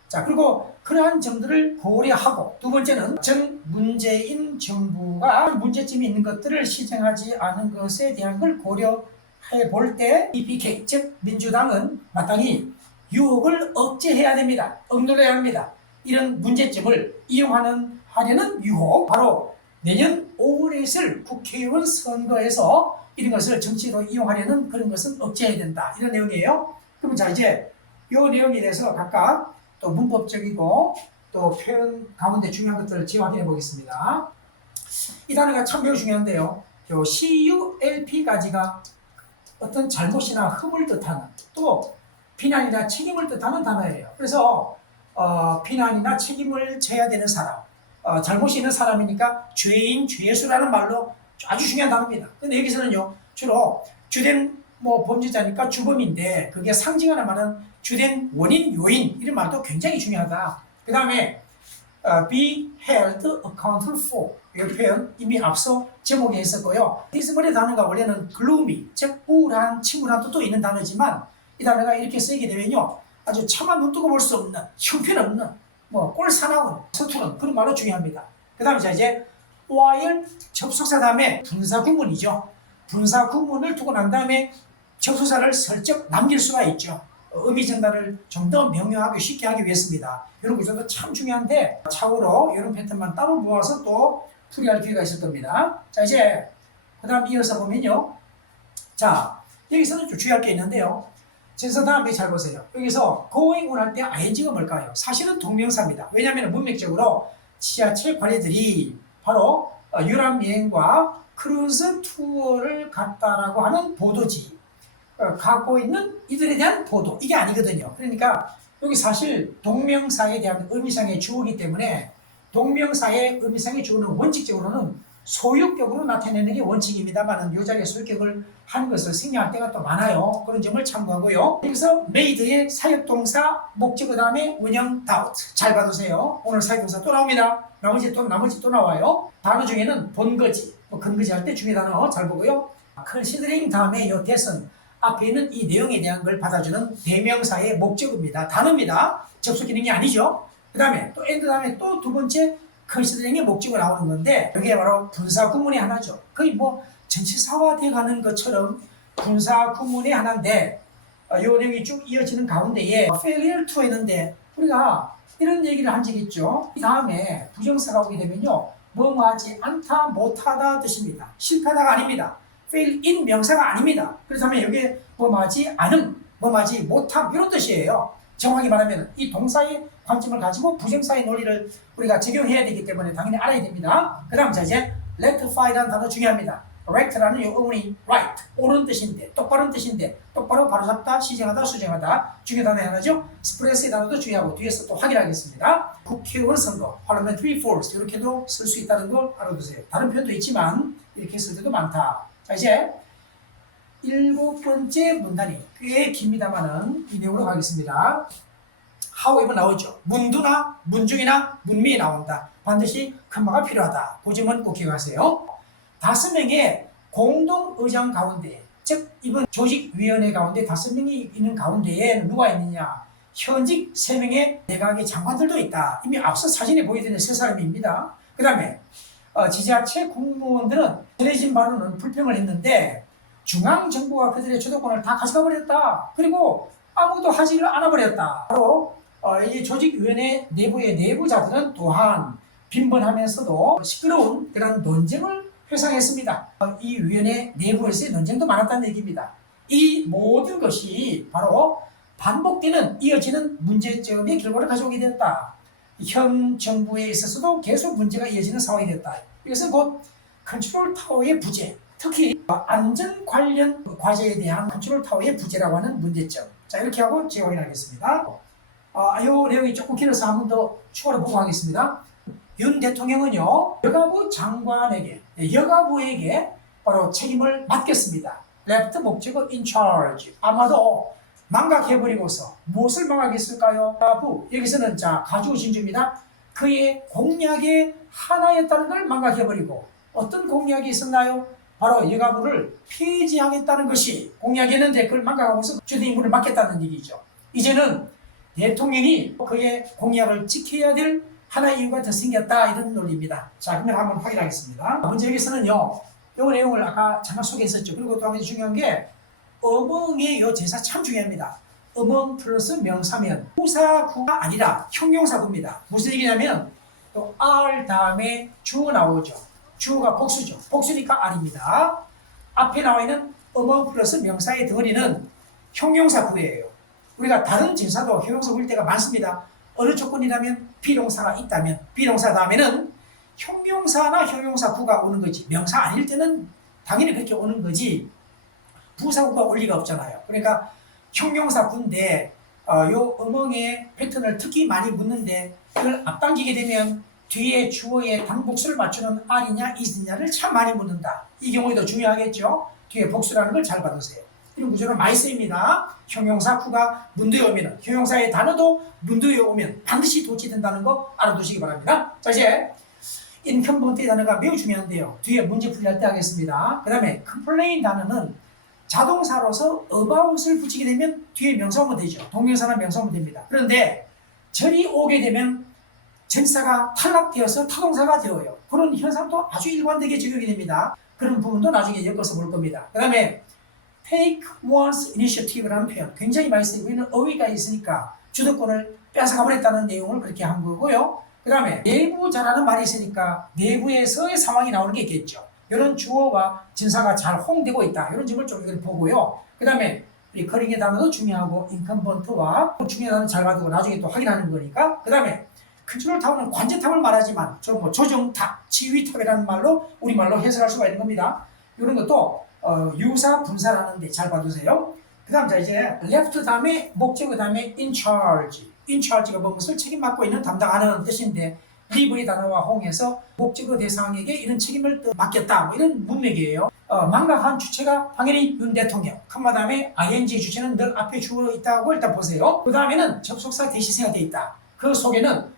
자, 그리고 그러한 점들을 고려하고 두 번째는 문재인 정부가 문제점이 있는 것들을 시정하지 않은 것에 대한 걸 고려해 볼 때 BPK, 즉 민주당은 마땅히 유혹을 억제해야 됩니다. 억눌러야 합니다. 이런 문제점을 하려는 유혹, 바로 내년 5월에 있을 국회의원 선거에서 이런 것을 정치로 이용하려는 그런 것은 억제해야 된다. 이런 내용이에요. 그럼 자, 이제 이 내용에 대해서 각각 또 문법적이고 또 표현 가운데 중요한 것들을 재확인해 보겠습니다. 이 단어가 참 매우 중요한데요. 요 CULP까지가 어떤 잘못이나 흠을 뜻하는, 또 비난이나 책임을 뜻하는 단어예요. 그래서 비난이나 책임을 져야 되는 사람, 잘못이 있는 사람이니까 죄인, 죄수라는 말로 아주 중요한 단어입니다. 근데 여기서는요, 주로 주된 범죄자니까 주범인데 그게 상징하는 말은 주된 원인, 요인 이런 말도 굉장히 중요하다. 그 다음에 be held accountable for 이 표현 이미 앞서 제목에 있었고요. dismal의 단어가 원래는 gloomy, 즉 우울한, 침울한 뜻도 있는 단어지만 이 단어가 이렇게 쓰이게 되면요, 아주 차마 눈뜨고 볼 수 없는, 형편없는, 뭐 꼴사나운, 서투른 그런 말로 중요합니다. 그 다음에 자 이제 while 접속사 다음에 분사 구문이죠. 분사 구문을 두고 난 다음에 접속사를 슬쩍 남길 수가 있죠. 의미 전달을 좀 더 명료하게 쉽게 하기 위해서입니다. 이런 구조도 참 중요한데 차후로 이런 패턴만 따로 모아서 또 풀이할 기회가 있을 겁니다. 자 이제 그 다음 이어서 보면요, 자 여기서는 좀 주의할 게 있는데요. 그래서 다음에 잘 보세요. 여기서 going on 할 때 ing가 뭘까요? 사실은 동명사입니다. 왜냐하면 문맥적으로 지하철 관리들이 바로 유람 여행과 크루즈 투어를 갔다라고 하는 보도지, 갖고 있는 이들에 대한 보도, 이게 아니거든요. 그러니까 여기 사실 동명사에 대한 의미상의 주어이기 때문에 동명사의 의미상의 주어는 원칙적으로는 소유격으로 나타내는 게 원칙입니다만 이 자리에 소유격을 하는 것을 생략할 때가 또 많아요. 그런 점을 참고하고요. 여기서 made의 사역동사 목적 그 다음에 원형 doubt 잘 봐두세요. 오늘 사역동사 또 나옵니다. 나머지 또 나와요. 단어 중에는 본거지, 근거지 할 때 중요 단어 잘 보고요. considering 다음에 이 that은 앞에 있는 이 내용에 대한 걸 받아주는 대명사의 목적입니다. 단어입니다. 접속 기능이 아니죠. 그 다음에 또 and 다음에 또 두 번째 considering의 목적으로 나오는 건데 이게 바로 분사 구문의 하나죠. 거의 뭐 전치사화돼 가는 것처럼 분사 구문의 하나인데 이 내용이 쭉 이어지는 가운데에 failure to 했는데 우리가 이런 얘기를 한 적이 있죠. 이 다음에 부정사가 오게 되면요, 뭐뭐하지 않다, 못하다 뜻입니다. 실패하다가 아닙니다. fail in 명사가 아닙니다. 그렇다면 여기에 뭐뭐하지 않음, 뭐뭐하지 못함 이런 뜻이에요. 정확히 말하면 이 동사의 관점을 가지고 부정사의 논리를 우리가 적용해야 되기 때문에 당연히 알아야 됩니다. 그 다음 자 이제 rectify라는 단어 중요합니다. rect라는 이 어원이 right, 옳은 뜻인데, 똑바른 뜻인데, 똑바로 바로잡다, 시정하다, 수정하다 중요한 단어 하나죠. express의 단어도 중요하고 뒤에서 또 확인하겠습니다. 국회의원 선거, parliamentary force 이렇게도 쓸 수 있다는 걸 알아두세요. 다른 표현도 있지만 이렇게 쓸 때도 많다. 자 이제 7번째 문단이 꽤 깁니다만은 이 내용으로 가겠습니다. however 나오죠. 문두나 문중이나 문미에 나온다. 반드시 컴마가 필요하다. 그 점은 꼭 기억하세요. 5명의 공동의장 가운데, 즉 이번 조직위원회 가운데 5명이 있는 가운데에 누가 있느냐? 현직 3명의 내각의 장관들도 있다. 이미 앞서 사진에 보여드린 3사람입니다. 그 다음에 지자체 공무원들은 전해진 바로는 불평을 했는데 중앙정부가 그들의 주도권을 다 가져가 버렸다. 그리고 아무도 하지를 않아 버렸다. 바로 이 조직위원회 내부의 내부자들은 또한 빈번하면서도 시끄러운 그런 논쟁을 회상했습니다. 이 위원회 내부에서의 논쟁도 많았다는 얘기입니다. 이 모든 것이 바로 반복되는 이어지는 문제점의 결과를 가져오게 되었다. 현 정부에 있어서도 계속 문제가 이어지는 상황이 됐다. 이것은 곧 컨트롤 타워의 부재, 특히 안전 관련 과제에 대한 컨트롤 타워의 부재라고 하는 문제점. 자 이렇게 하고 제가 확인하겠습니다. 이 내용이 조금 길어서 한 번 더 추가로 보고하겠습니다. 윤 대통령은요, 여가부 장관에게, 여가부에게 바로 책임을 맡겼습니다. left 목적어 in charge. 아마도 망각해버리고서 무엇을 망각했을까요? 여가부, 여기서는 자 가주 진주입니다. 그의 공약의 하나였다는 걸 망각해버리고 어떤 공약이 있었나요? 바로 여가부를 폐지하겠다는 것이 공약이었는데 그걸 망각하고서 주된 임무를 맡겠다는 얘기죠. 이제는 대통령이 그의 공약을 지켜야 될 하나의 이유가 더 생겼다, 이런 논리입니다. 자, 그러면 한번 확인하겠습니다. 먼저 여기서는요, 이 내용을 아까 잠깐 소개했었죠. 그리고 또 한 가지 중요한 게 어멍의 이 제사 참 중요합니다. 어멍 플러스 명사면 부사구가 아니라 형용사구입니다. 무슨 얘기냐면 또 R 다음에 주어 나오죠. 주어가 복수죠. 복수니까 R입니다. 앞에 나와 있는 어멍 플러스 명사의 덩어리는 형용사구예요. 우리가 다른 진사도 형용사 올 때가 많습니다. 어느 조건이라면 비동사가 있다면, 비동사 다음에는 형용사나 형용사구가 오는 거지, 명사 아닐 때는 당연히 그렇게 오는 거지 부사구가 올 리가 없잖아요. 그러니까 형용사구인데 요 어멍의 패턴을 특히 많이 묻는데 그걸 앞당기게 되면 뒤에 주어의 단복수를 맞추는 R이냐 is냐를 참 많이 묻는다. 이 경우에도 중요하겠죠. 뒤에 복수라는 걸 잘 받으세요. 이런 구조는 많이 쓰입니다. 형용사 구가 문두에 오면, 형용사의 단어도 문두에 오면 반드시 도치된다는 거 알아두시기 바랍니다. 자, 이제 인컴포트의 단어가 매우 중요한데요. 뒤에 문제 풀이할 때 하겠습니다. 그 다음에 complain 단어는 자동사로서 about을 붙이게 되면 뒤에 명사 오면 되죠. 동명사나 명사 오면 됩니다. 그런데 절이 오게 되면 전사가 탈락되어서 타동사가 되어요. 그런 현상도 아주 일관되게 적용이 됩니다. 그런 부분도 나중에 엮어서 볼 겁니다. 그 다음에 take one's initiative라는 표현 굉장히 많이 쓰이고 있는 어휘가 있으니까 주도권을 뺏어가버렸다는 내용을 그렇게 한 거고요. 그 다음에 내부자라는 말이 있으니까 내부에서의 상황이 나오는 게 있겠죠. 이런 주어와 진사가 잘 호응되고 있다. 이런 점을 좀 보고요. 그 다음에 리커링의 단어도 중요하고 인컴번트와 중요한 단어 잘 봐두고 나중에 또 확인하는 거니까. 그 다음에 컨트롤 타워는 관제탑을 말하지만 조정탑, 지휘탑이라는 말로 우리말로 해석할 수가 있는 겁니다. 이런 것도 유사 분사라는데 잘 봐두세요. 그 다음 자 이제 left 다음에 목적어 다음에 in charge. in charge가 무엇을 책임 맡고 있는 담당하는 뜻인데 leave의 단어와 호응해서 목적어 대상에게 이런 책임을 맡겼다. 뭐 이런 문맥이에요. 망각한 주체가 당연히 윤 대통령. 컴마 다음에 ing 주체는 늘 앞에 주어 있다고 일단 보세요. 그 다음에는 접속사 대시세가 되어 있다. 그 속에는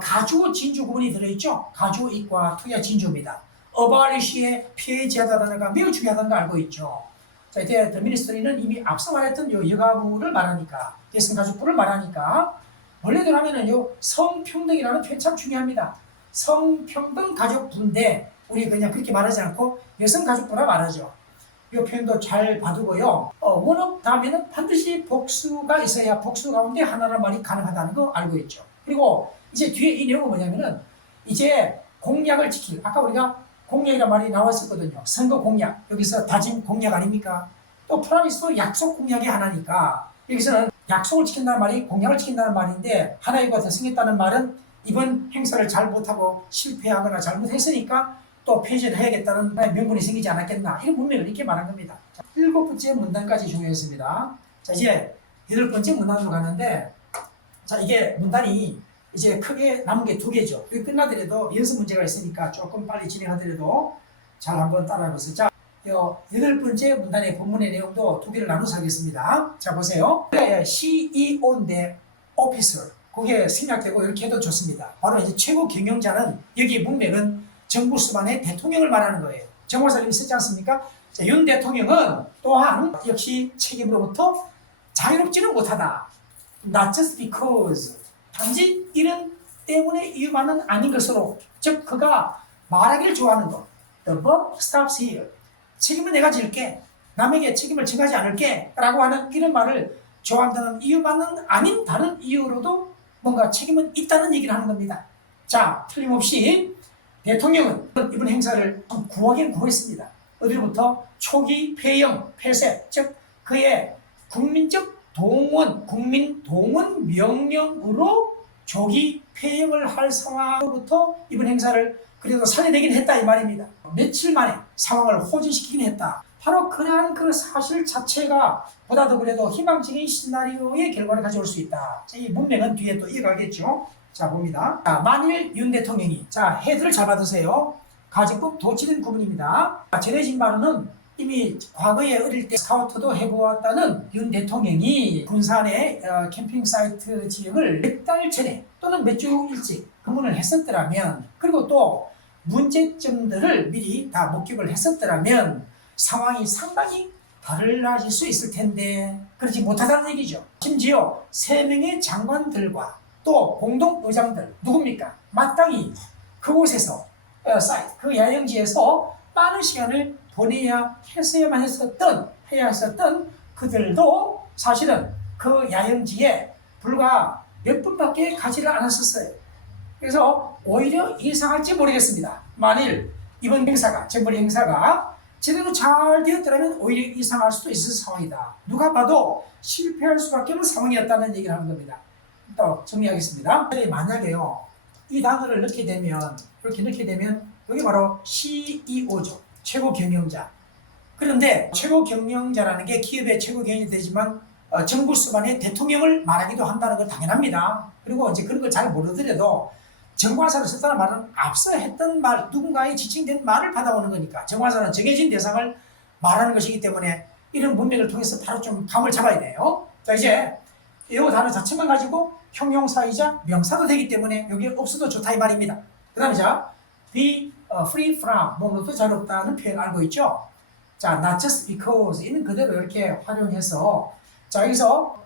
가주어 진주 구분이 들어있죠. 가주어 이과 투야 진주입니다. 어바리시의 피해지하다 단어가 매우 중요하다는 거 알고 있죠. 자, 이제 더 미니스트리는 이미 앞서 말했던 요 여가부를 말하니까 여성가족부를 말하니까 원래대로 하면은 요 성평등이라는 표현 참 중요합니다. 성평등 가족부인데 우리 그냥 그렇게 말하지 않고 여성가족부라 말하죠. 이 표현도 잘 봐두고요. 원업 다음에는 반드시 복수가 있어야 복수 가운데 하나라는 말이 가능하다는 거 알고 있죠. 그리고 이제 뒤에 이 내용은 뭐냐면은 이제 공약을 지킬, 아까 우리가 공약이라는 말이 나왔었거든요. 선거 공약, 여기서 다짐 공약 아닙니까? 또 프라미스도 약속 공약이 하나니까 여기서는 약속을 지킨다는 말이 공약을 지킨다는 말인데 하나의 것을 승했다는 말은 이번 행사를 잘 못하고 실패하거나 잘못했으니까 또 폐지를 해야겠다는 명분이 생기지 않았겠나 이런 문맥을 이렇게 말한 겁니다. 자, 7번째 문단까지 중요했습니다. 자 이제 8번째 문단으로 가는데 자 이게 문단이 이제 크게 남은 게 2개죠. 여기 끝나더라도 연습 문제가 있으니까 조금 빨리 진행하더라도 잘 한번 따라해보세요. 자, 8번째 문단의 본문의 내용도 2개를 나눠서 하겠습니다. 자 보세요. CEO인데 Officer 그게 생략되고 이렇게 해도 좋습니다. 바로 이제 최고 경영자는 여기 문맥은 정부 수반의 대통령을 말하는 거예요. 정화사님이 쓰지 않습니까? 자, 윤 대통령은 또한 역시 책임으로부터 자유롭지는 못하다. Not just because 단지 이런 때문에 이유만은 아닌 것으로 즉 그가 말하기를 좋아하는 것 The buck stops here 책임은 내가 질게 남에게 책임을 져가지 않을게 라고 하는 이런 말을 좋아한다는 이유만은 아닌 다른 이유로도 뭔가 책임은 있다는 얘기를 하는 겁니다. 자 틀림없이 대통령은 이번 행사를 구하긴 구했습니다. 어디로부터? 초기 폐영, 폐쇄 즉 그의 국민적 동원, 국민 동원 명령으로 조기 폐영을 할 상황으로부터 이번 행사를 그래도 살려내긴 했다 이 말입니다. 며칠 만에 상황을 호전시키긴 했다. 바로 그러한 그 사실 자체가 보다도 그래도 희망적인 시나리오의 결과를 가져올 수 있다. 자, 이 문맥은 뒤에 또 이어가겠죠. 자 봅니다. 자, 만일 윤 대통령이 자 헤드를 잘 받으세요. 가정법 도치된 구분입니다. 전해진 바로는 이미 과거에 어릴 때 스카우트도 해보았다는 윤 대통령이 군산의 캠핑 사이트 지역을 몇 달 전에 또는 몇 주 일찍 방문을 했었더라면 그리고 또 문제점들을 미리 다 목격을 했었더라면 상황이 상당히 달라질 수 있을 텐데 그렇지 못하다는 얘기죠. 심지어 3명의 장관들과 또 공동의장들 누굽니까? 마땅히 그곳에서 사이트 그 야영지에서 많은 시간을 보내야 해야 했었던 그들도 사실은 그 야영지에 불과 몇 분밖에 가지를 않았었어요. 그래서 오히려 이상할지 모르겠습니다. 만일 이번 행사가 정부 행사가 제대로 잘 되었더라면 오히려 이상할 수도 있을 상황이다. 누가 봐도 실패할 수밖에 없는 상황이었다는 얘기를 하는 겁니다. 또 정리하겠습니다. 만약에요 이 단어를 넣게 되면 이렇게 넣게 되면 여기 바로 CEO죠. 최고 경영자. 그런데 최고 경영자라는 게 기업의 최고 경영이 되지만 정부 수반의 대통령을 말하기도 한다는 건 당연합니다. 그리고 이제 그런 걸 잘 모르더라도 정관사를 썼다는 말은 앞서 했던 말, 누군가의 지칭된 말을 받아오는 거니까 정관사는 정해진 대상을 말하는 것이기 때문에 이런 문맥을 통해서 바로 좀 감을 잡아야 돼요. 자, 이제 이 단어 자체만 가지고 형용사이자 명사도 되기 때문에 여기 없어도 좋다 이 말입니다. 그 다음에 자, be free from, 뭐로도 자유롭다는 표현 알고 있죠? 자, not just because 있는 그대로 이렇게 활용해서 자, 여기서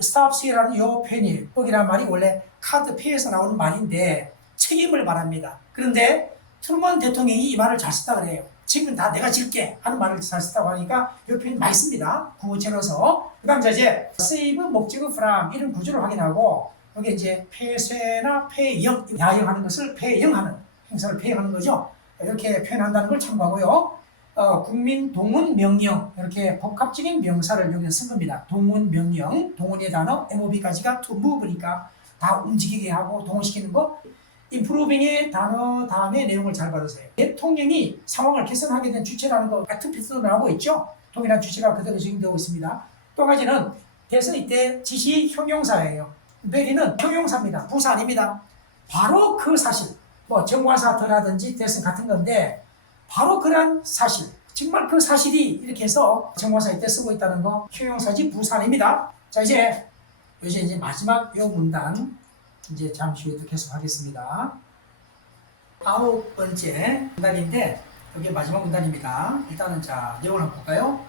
stops here라는 이 표현이 뻑이라는 말이 원래 카드페이에서 나오는 말인데 책임을 말합니다. 그런데 트루먼 대통령이 이 말을 잘 썼다 그래요. 책임은 다 내가 질게 하는 말을 잘 썼다고 하니까 이 표현 많이 씁니다. 구체로서. 그 다음 이제 save 목적어 from 이런 구조를 확인하고 여기 이제 폐쇄나 폐영, 야영하는 것을 폐영하는 행사를 폐영하는 거죠. 이렇게 표현한다는 걸 참고하고요. 국민 동원 명령 이렇게 복합적인 명사를 여기서 쓴 겁니다. 동원 명령, 동원의 단어 MOB까지가 to move니까 다 움직이게 하고 동원시키는 거. improving의 단어 다음에 내용을 잘 받으세요. 대통령이 상황을 개선하게 된 주체라는 거 같은 필수로 나오고 있죠. 동일한 주체가 그대로 적용되고 있습니다. 또 한 가지는 대선 이때 지시 형용사예요. 베리는 형용사입니다. 부사 아닙니다. 바로 그 사실, 뭐 정과사더라든지 대선 같은 건데 바로 그러한 사실, 정말 그 사실이 이렇게 해서 정과사 이때 쓰고 있다는 거 형용사지 부사 아닙니다. 자, 이제 마지막 요 문단 이제 잠시 후에 계속 하겠습니다. 9번째 문단인데 여기 마지막 문단입니다. 일단은 자 내용을 한번 볼까요?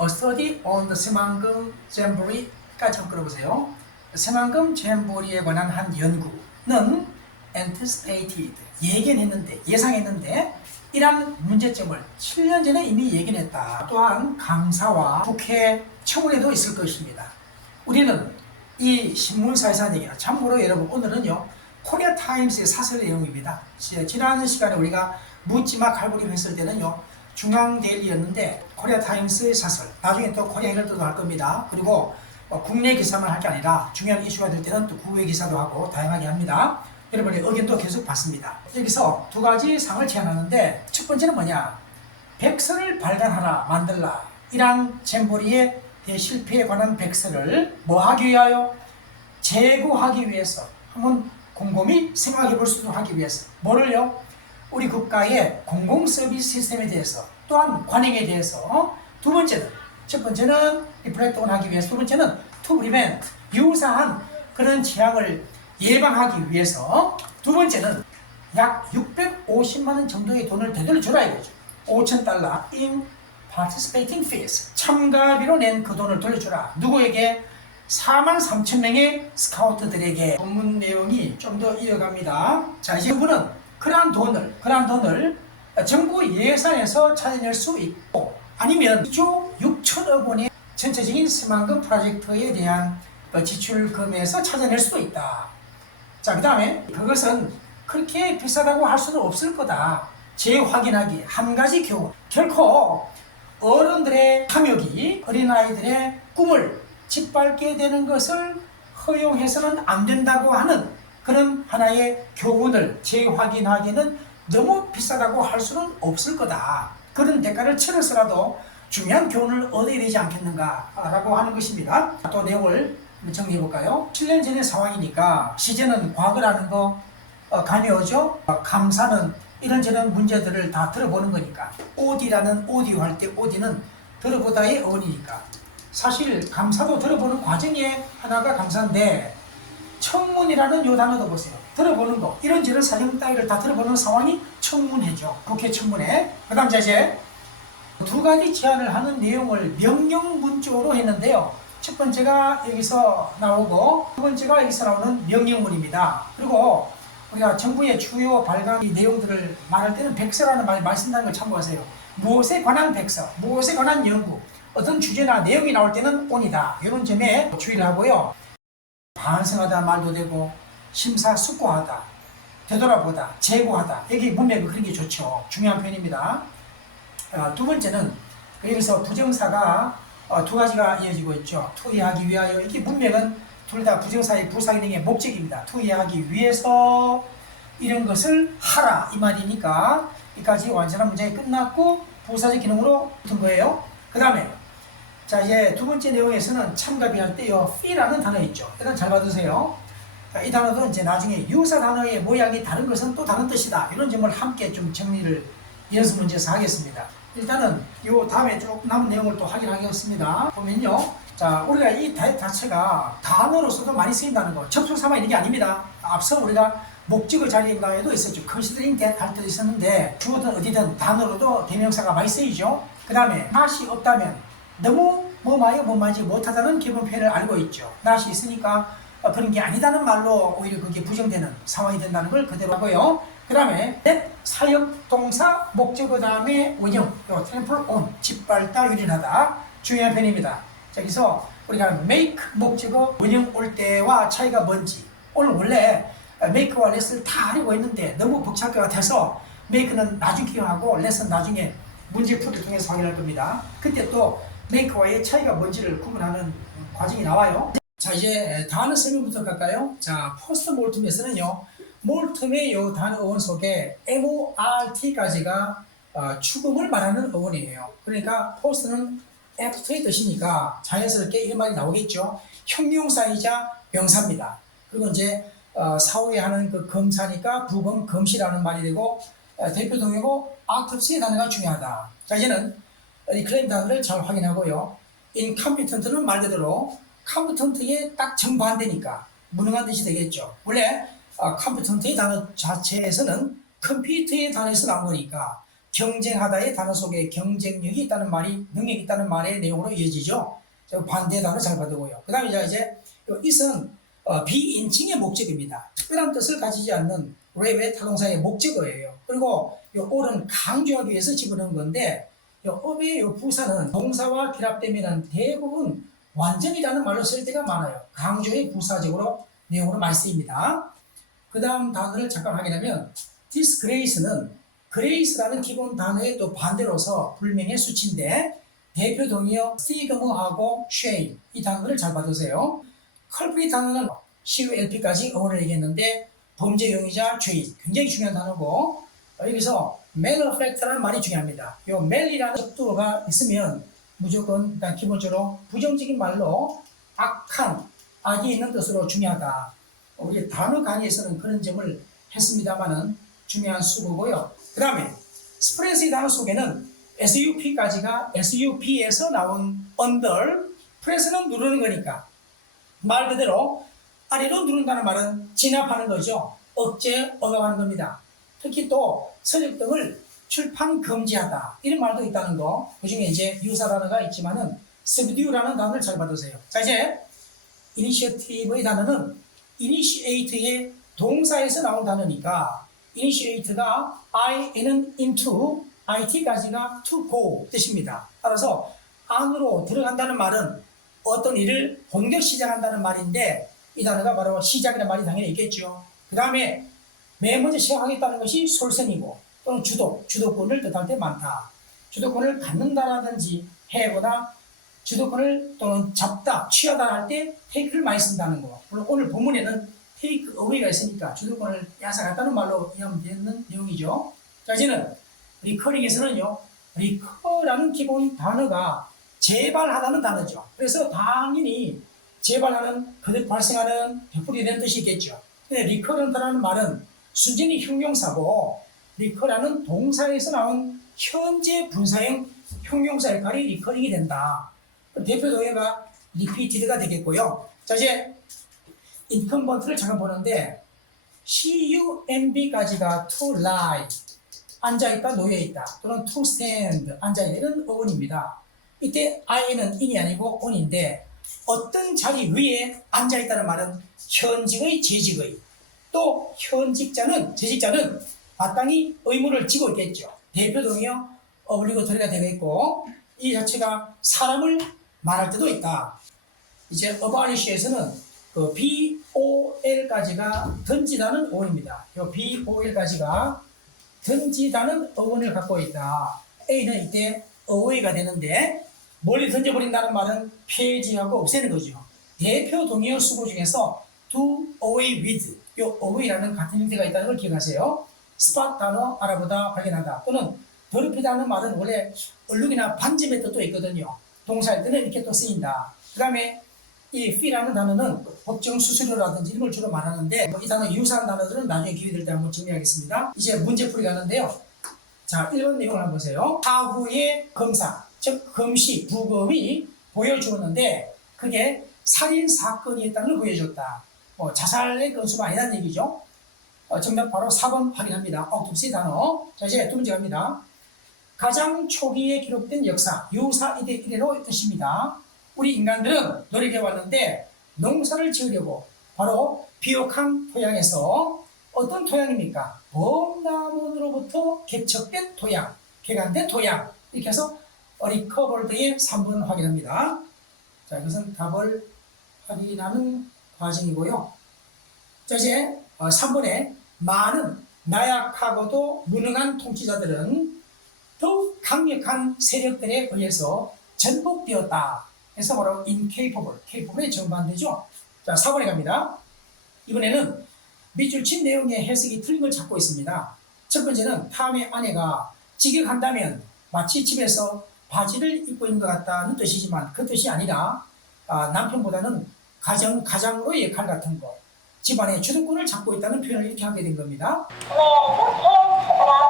A study on the 새만금 잼보리까지 한번 끌어보세요. 새만금 잼보리에 관한 한 연구는 anticipated 예상했는데 이러한 문제점을 7년 전에 이미 예견했다. 또한 감사와 국회 청문회도 있을 것입니다. 우리는 이 신문사에서 한 얘기야. 참고로 여러분 오늘은요 코리아 타임스의 사설 내용입니다. 지난 시간에 우리가 묻지마 갈고리 했을 때는요 중앙데일리였는데 코리아 타임스의 사설, 나중에 또 코리아 헤럴드도 할 겁니다. 그리고 국내 기사만 할 게 아니라 중요한 이슈가 될 때는 또 국외 기사도 하고 다양하게 합니다. 여러분의 의견도 계속 받습니다. 여기서 두 가지 상을 제안하는데 첫 번째는 뭐냐, 백서를 발간하라 만들라. 이란 잼보리의 대실패에 관한 백서를 뭐 하기 위하여? 제고하기 위해서. 한번 곰곰이 생각해 볼 수도 하기 위해서. 뭐를요? 우리 국가의 공공 서비스 시스템에 대해서, 또한 관행에 대해서. 두 번째는, 첫 번째는 리플렉트온 하기 위해서, 두 번째는 to prevent, 유사한 그런 재앙을 예방하기 위해서. 두 번째는 약 650만 원 정도의 돈을 되돌려줘라 이거죠. 5,000달러 in participating fees, 참가비로 낸 그 돈을 돌려주라. 누구에게? 43,000명의 스카우트들에게. 본문 내용이 좀 더 이어갑니다. 자, 이제 그분은 그러한 돈을 정부 예산에서 찾아낼 수 있고, 아니면 2조 6천억 원의 전체적인 새만금 프로젝트에 대한 지출금에서 찾아낼 수도 있다. 자, 그 다음에 그것은 그렇게 비싸다고 할 수는 없을 거다. 재확인하기. 한 가지 교훈. 결코 어른들의 탐욕이 어린아이들의 꿈을 짓밟게 되는 것을 허용해서는 안 된다고 하는 그런 하나의 교훈을 재확인하기는 너무 비싸다고 할 수는 없을 거다. 그런 대가를 치러서라도 중요한 교훈을 얻어야 되지 않겠는가라고 하는 것입니다. 또 내용을 정리해 볼까요? 7년 전의 상황이니까 시제는 과거라는 거 감이 오죠? 감사는 이런저런 문제들을 다 들어보는 거니까. 오디라는 오디오 할 때 오디는 들어보다의 어원이니까. 사실 감사도 들어보는 과정에 하나가 감사인데 청문이라는 요 단어도 보세요. 들어보는 거. 이런저런 사정 따위를 다 들어보는 상황이 청문회죠. 국회 청문회. 그 다음 이제 두 가지 제안을 하는 내용을 명령문조로 했는데요. 첫 번째가 여기서 나오고 두 번째가 여기서 나오는 명령문입니다. 그리고 우리가 정부의 주요 발간 내용들을 말할 때는 백서라는 말이 많이 쓴다는 걸 참고하세요. 무엇에 관한 백서, 무엇에 관한 연구, 어떤 주제나 내용이 나올 때는 on이다. 이런 점에 주의를 하고요. 반성하다 말도 되고 심사숙고하다, 되돌아보다, 재고하다. 여기 문맥은 그런 게 좋죠. 중요한 표현입니다. 두 번째는 여기서 부정사가 두 가지가 이어지고 있죠. 투의하기 위하여. 이게 문맥은 둘 다 부정사의 부사기능의 목적입니다. 투의하기 위해서 이런 것을 하라 이 말이니까 여기까지 완전한 문장이 끝났고 부사적 기능으로 붙은 거예요. 그 다음에 자 이제 두 번째 내용에서는 참가비 할 때요 fee라는 단어 있죠. 일단 잘 봐두세요. 이 단어도 이제 나중에 유사 단어의 모양이 다른 것은 또 다른 뜻이다. 이런 점을 함께 좀 정리를 연습 문제에서 하겠습니다. 일단은 요 다음에 쭉 남은 내용을 또 확인하겠습니다. 보면요. 자, 우리가 이 that 자체가 단어로서도 많이 쓰인다는 거. 접속사만 있는 게 아닙니다. 앞서 우리가 목적어 자리에도 있었죠. considering that 할 때도 있었는데 주어든 어디든 단어로도 대명사가 많이 쓰이죠. 그 다음에 not이 없다면 너무 뭐마지 못하다는 기본 표현을 알고 있죠. not이 있으니까 그런 게 아니다는 말로 오히려 그게 부정되는 상황이 된다는 걸 그대로 하고요. 그 다음에 that 사역 동사 목적어 다음에 원형 요 temple on 짓밟다 유린하다 중요한 표현입니다. 자, 여기서 우리가 make 목적어 원형 올 때와 차이가 뭔지 오늘 원래 make와 less를 다 알고 있는데 너무 복잡할 것 같아서 make는 나중에 기억하고 less는 나중에 문제 풀이를 통해서 확인할 겁니다. 그때 또 make와의 차이가 뭔지를 구분하는 과정이 나와요. 자, 이제 단어 설명부터 갈까요? 자, 포스트 몰텀에서는요, 몰텀의 요 단어 어원 속에 mort까지가 죽음을 말하는 어원이에요. 그러니까 포스트는 after의 뜻이니까 자연스럽게 이런 말이 나오겠죠. 형용사이자 명사입니다. 그리고 이제 사후에 하는 그 검사니까 부검 검시라는 말이 되고 대표 동의고 autopsy의 단어가 중요하다. 자, 이제는 이 클레임 단어를 잘 확인하고요. incompetent는 말 그대로 competent의 딱 정반대니까 무능한 뜻이 되겠죠. 원래 competent의 단어 자체에서는 compete의 단어에서 나온 거니까 경쟁하다의 단어 속에 경쟁력이 있다는 말이 능력이 있다는 말의 내용으로 이어지죠. 반대의 단어 잘 받고요. 그 다음에 이제 it은 비인칭의 목적입니다. 특별한 뜻을 가지지 않는 외 타동사의 목적어예요. 그리고 이 all은 강조하기 위해서 집어넣은 건데 이 up의 이 부사는 동사와 결합되면 대부분 완전이라는 말로 쓸 때가 많아요. 강조의 부사적으로 내용으로 많이 쓰입니다. 그 다음 단어를 잠깐 확인하면 disgrace는 grace라는 기본 단어의 또 반대로서 불명의 수치인데 대표 동의어 stigma하고 shame 이 단어를 잘 받으세요. culprit 단어는 CULP까지 어원을 얘기했는데 범죄 용의자 죄인 굉장히 중요한 단어고 여기서 malefactor라는 말이 중요합니다. 이 mal이라는 속도가 있으면 무조건 일단 기본적으로 부정적인 말로 악한 악이 있는 뜻으로 중요하다. 우리 단어 강의에서는 그런 점을 했습니다만은 중요한 수고고요. 그 다음에 스프레스의 단어 속에는 SUP까지가 SUP에서 나온 under 프레스는 누르는 거니까 말 그대로 아래로 누른다는 말은 진압하는 거죠. 억제, 억압하는 겁니다. 특히 또 서적 등을 출판 금지하다 이런 말도 있다는 거. 그 중에 이제 유사 단어가 있지만은 subdue라는 단어를 잘 받으세요. 자, 이제 initiative의 단어는 initiate의 동사에서 나온 단어니까 initiate가 I는 into, it까지가 to go 뜻입니다. 따라서 안으로 들어간다는 말은 어떤 일을 본격 시작한다는 말인데 이 단어가 바로 시작이라는 말이 당연히 있겠죠. 그 다음에 맨 먼저 시작하겠다는 것이 솔선이고 또는 주도권을 뜻할 때 많다. 주도권을 갖는다라든지 해보다 주도권을 또는 잡다, 취하다 할 때 take를 많이 쓴다는 거. 물론 오늘 본문에는 take away가 있으니까 주도권을 앗아갔다는 말로 이해하면 되는 내용이죠. 자, 이제는 리커링에서는요, 리커라는 기본 단어가 재발하다는 단어죠. 그래서 당연히 재발하는, 그들 발생하는, 되풀이 되는 뜻이 있겠죠. 근데 리커런트라는 말은 순전히 형용사고 리커라는 동사에서 나온 현재 분사형 형용사 역할이 리커링이 된다. 대표 동의가 repeated가 되겠고요. 자, 이제 incumbent를 잠깐 보는데 CUMB까지가 to lie 앉아있다, 놓여있다 또는 to stand 앉아있다 이런 어원입니다. 이때 I는 in이 아니고 on인데 어떤 자리 위에 앉아있다는 말은 현직의, 재직의 또 현직자는, 재직자는 마땅히 의무를 지고 있겠죠. 대표 동의어 어블리거토리가 되겠고 이 자체가 사람을 말할 때도 있다. 이제 어바리시에서는 그 BOL까지가 던지다는 어원입니다. 이 BOL까지가 던지다는 어원을 갖고 있다. A는 이때 away가 되는데 멀리 던져버린다는 말은 폐지하고 없애는 거죠. 대표 동의어 수고 중에서 do away with 이 away라는 같은 형태가 있다는 걸 기억하세요. spot 단어 알아보다 발견하다 또는 더럽히다는 말은 원래 얼룩이나 반점의 뜻도 있거든요. 동사일 때는 이렇게 또 쓰인다. 그 다음에 이 fee라는 단어는 법정 수수료라든지 이런 걸 주로 말하는데 이 단어 유사한 단어들은 나중에 기회 될 때 한번 정리하겠습니다. 이제 문제풀이 가는데요. 자, 1번 내용을 한번 보세요. 사후의 검사, 즉 검시, 부검이 보여주었는데 그게 살인 사건이었다는 걸 보여줬다. 자살의 건수가 아니라는 얘기죠. 정답 바로 4번 확인합니다. autopsy 단어. 자, 이제 두 번째 갑니다. 가장 초기에 기록된 역사, 유사 이대 이래로 뜻입니다. 우리 인간들은 노력해왔는데 농사를 지으려고 바로 비옥한 토양에서 어떤 토양입니까? 범나무로부터 개척된 토양, 개간된 토양. 이렇게 해서 리커버드의 3번 확인합니다. 자, 이것은 답을 확인하는 과정이고요. 자, 이제 3번에 많은 나약하고도 무능한 통치자들은 더욱 강력한 세력들에 의해서 전복되었다. 그래서 바로 capable의 정반대죠. 자, 4번에 갑니다. 이번에는 밑줄 친 내용의 해석이 틀린 걸 찾고 있습니다. 첫 번째는 탐의 아내가 직역한다면 마치 집에서 바지를 입고 있는 것 같다는 뜻이지만 그 뜻이 아니라 남편보다는 가장으로 역할 같은 거, 집안의 주도권을 잡고 있다는 표현을 이렇게 하게 된 겁니다. Where you came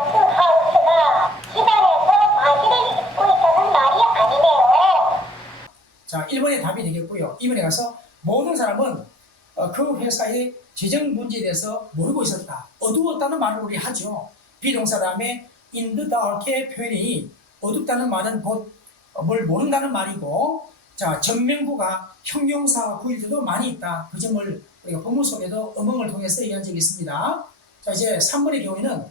to the house가 집안에서 바지를 입고 있다는 말이 아니네요. 자, 1번의 답이 되겠고요. 2번에 가서 모든 사람은 그 회사의 재정 문제에 대해서 모르고 있었다. 어두웠다는 말을 우리 하죠. 비동사 다음에 in the dark의 표현이 어둡다는 말은 곧 뭘 모른다는 말이고, 자, 전명구가 형용사와 구일도 많이 있다. 그 점을 우리가 본문 속에도 어멍을 통해서 얘기한 적이 있습니다. 자, 이제 3번의 경우에는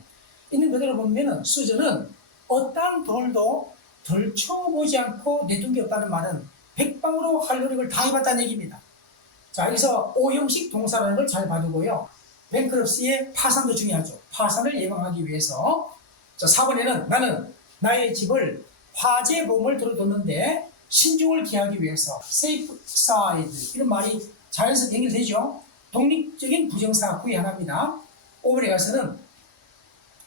있는 그대로 보면은 수저는 어떠한 돌도 덜쳐보지 않고 내둔 게 없다는 말은 백방으로 할 노력을 다 해봤다는 얘기입니다. 자, 여기서 오형식 동사라는 걸 잘 봐두고요. 뱅크럽시의 파산도 중요하죠. 파산을 예방하기 위해서. 자, 4번에는 나는 나의 집을 화재 보험을 들어뒀는데 신중을 기하기 위해서 safe side 이런 말이 자연스럽게 연결되죠. 독립적인 부정사 구의 하나입니다. 5번에 가서는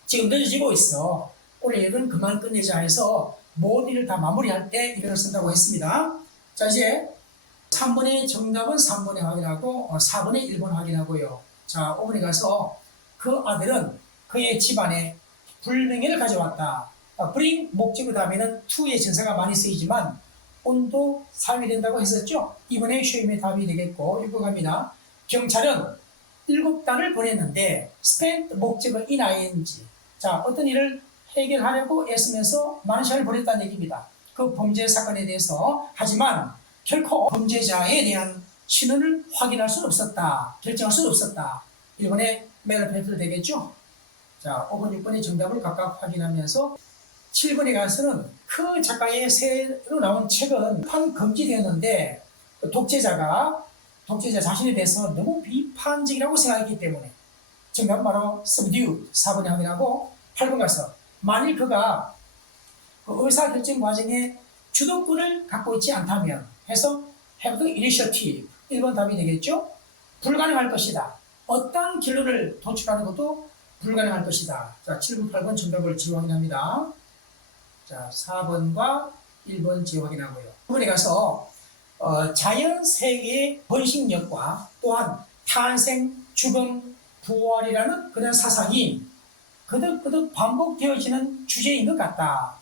지금 늦어지고 있어. 오늘 일은 그만 끝내자 해서 모든 일을 다 마무리할 때 이걸 쓴다고 했습니다. 자, 이제 3번의 정답은 3번에 확인하고 4번에 1번 확인하고요. 자, 5번에 가서 그 아들은 그의 집안에 불명예를 가져왔다. bring 목적어 다음에는 to의 전사가 많이 쓰이지만 on도 사용이 된다고 했었죠. 이번에 쇼임의 답이 되겠고 6번 갑니다. 경찰은 7달을 보냈는데 spent 목적어 in ing. 자, 어떤 일을 해결하려고 애쓰면서 많은 시간을 보냈다는 얘기입니다. 그 범죄 사건에 대해서. 하지만 결코 범죄자에 대한 신원을 확인할 수는 없었다. 결정할 수는 없었다. 1번에 멜로페트로 되겠죠. 자, 5번, 6번의 정답을 각각 확인하면서 7번에 가서는 그 작가의 새로 나온 책은 금지되었는데 독재자 자신에 대해서 너무 비판적이라고 생각했기 때문에 정답은 바로 subdued 4번에 확인하고 8번 가서 만일 그가 그 의사결정 과정에 주도권을 갖고 있지 않다면 해서 have the initiative 1번 답이 되겠죠. 불가능할 것이다. 어떤 결론을 도출하는 것도 불가능할 것이다. 자, 7번, 8번 정답을 지워 확인합니다. 자, 4번과 1번 지워 확인하고요. 9번에 가서 자연 세계의 번식력과 또한 탄생, 죽음, 부활이라는 그런 사상이 거듭거듭 반복되어지는 주제인 것 같다.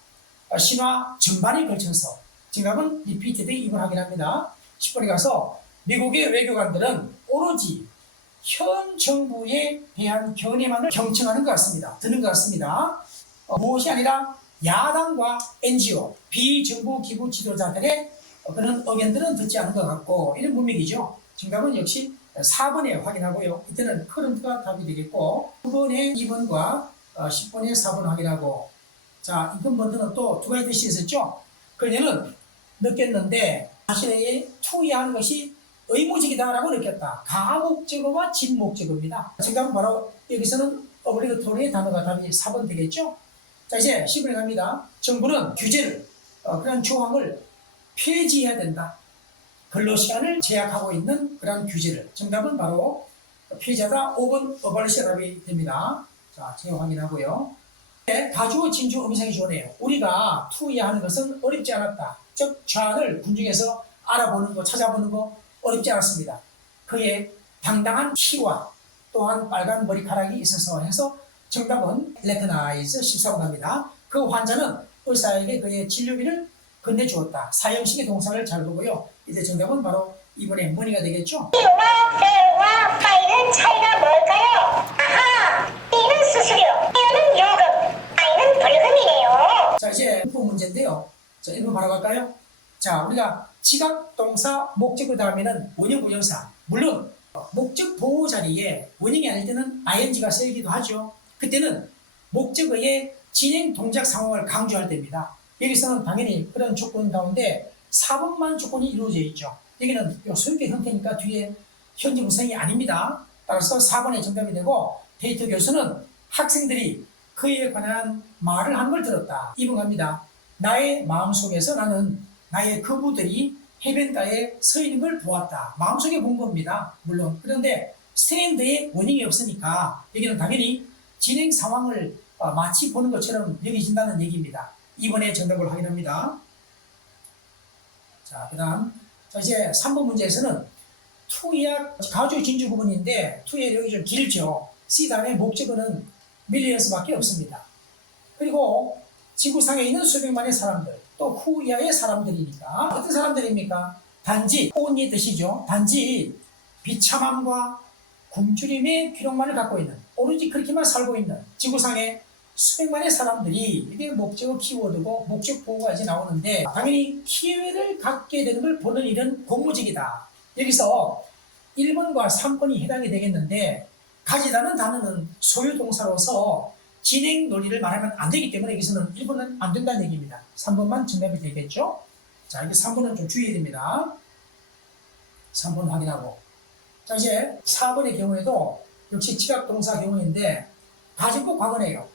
신화 전반에 걸쳐서 정답은 리피티드 2번 확인합니다. 10번에 가서 미국의 외교관들은 오로지 현 정부에 대한 견해만을 경청하는 것 같습니다. 듣는 것 같습니다. 무엇이 아니라 야당과 NGO, 비정부 기구 지도자들의 그런 의견들은 듣지 않은 것 같고 이런 문맥이죠. 정답은 역시 4번에 확인하고요. 이때는 커런트가 답이 되겠고 9번에 2번과 10번에 4번 확인하고 자, 이건 먼저는 또 두 가지 뜻이 있었죠. 그녀는 느꼈는데 자신에게 투의하는 것이 의무적이다라고 느꼈다. 가목적어와 진목적어입니다. 정답은 바로 여기서는 어브리거토리의 단어가 답이 4번 되겠죠. 자, 이제 10번에 갑니다. 정부는 규제를 그런 조항을 폐지해야 된다. 근로시간을 제약하고 있는 그런 규제를. 정답은 바로 폐지하다 5번 어벌리시 답이 됩니다. 자, 제가 확인하고요. 다주어 진주 음성이 좋네요. 우리가 투의하는 것은 어렵지 않았다. 즉 좌안을 군중에서 알아보는 거, 찾아보는 거 어렵지 않았습니다. 그의 당당한 키와 또한 빨간 머리카락이 있어서 해서 정답은 recognize 14번 갑니다. 그 환자는 의사에게 그의 진료비를 건네주었다. 사형식의 동사를 잘 보고요. 이제 정답은 바로 이번에 money가 되겠죠. B와 L와 I는 차이가 뭘까요? 아하! B는 수수료, L은 요금, I는 벌금이네요. 자, 이제 1번 문제인데요. 자, 1번 바로 갈까요? 자, 우리가 지각, 동사, 목적어 다음에는 원형 부정사. 물론 목적 보호 자리에 원형이 아닐 때는 ing가 쓰이기도 하죠. 그때는 목적어의 진행 동작 상황을 강조할 때입니다. 여기서는 당연히 그런 조건 가운데 4번만 조건이 이루어져 있죠. 여기는 소유격 형태니까 뒤에 현재 무성이 아닙니다. 따라서 4번의 정답이 되고 데이터 교수는 학생들이 그에 관한 말을 하는 걸 들었다. 2번 갑니다. 나의 마음속에서 나는 나의 그부들이 해변가에 서 있는 걸 보았다. 마음속에 본 겁니다. 물론. 그런데 스탠드에 원인이 없으니까 여기는 당연히 진행 상황을 마치 보는 것처럼 여겨진다는 얘기입니다. 2번의 정답을 확인합니다. 자, 그 다음. 자, 이제 3번 문제에서는 투약 가주 진주 부분인데 투의 여기 좀 길죠. C 다음에 목적어는 밀리언스밖에 없습니다. 그리고 지구상에 있는 수백만의 사람들, 또 후야의 사람들이니까 어떤 사람들입니까? 단지 온이 뜻이죠. 단지 비참함과 굶주림의 기록만을 갖고 있는, 오로지 그렇게만 살고 있는 지구상의 수백만의 사람들이, 이게 목적어 키워드고 목적 보호가 이제 나오는데 당연히 기회를 갖게 되는 걸 보는 일은 고무직이다. 여기서 1번과 3번이 해당이 되겠는데 가지다는 단어는 소유동사로서 진행 논리를 말하면 안 되기 때문에 여기서는 1번은 안 된다는 얘기입니다. 3번만 정답이 되겠죠? 자, 이게 3번은 좀 주의해야 됩니다. 3번 확인하고. 자, 이제 4번의 경우에도 역시 지각동사 경우인데 가정법 과거네요.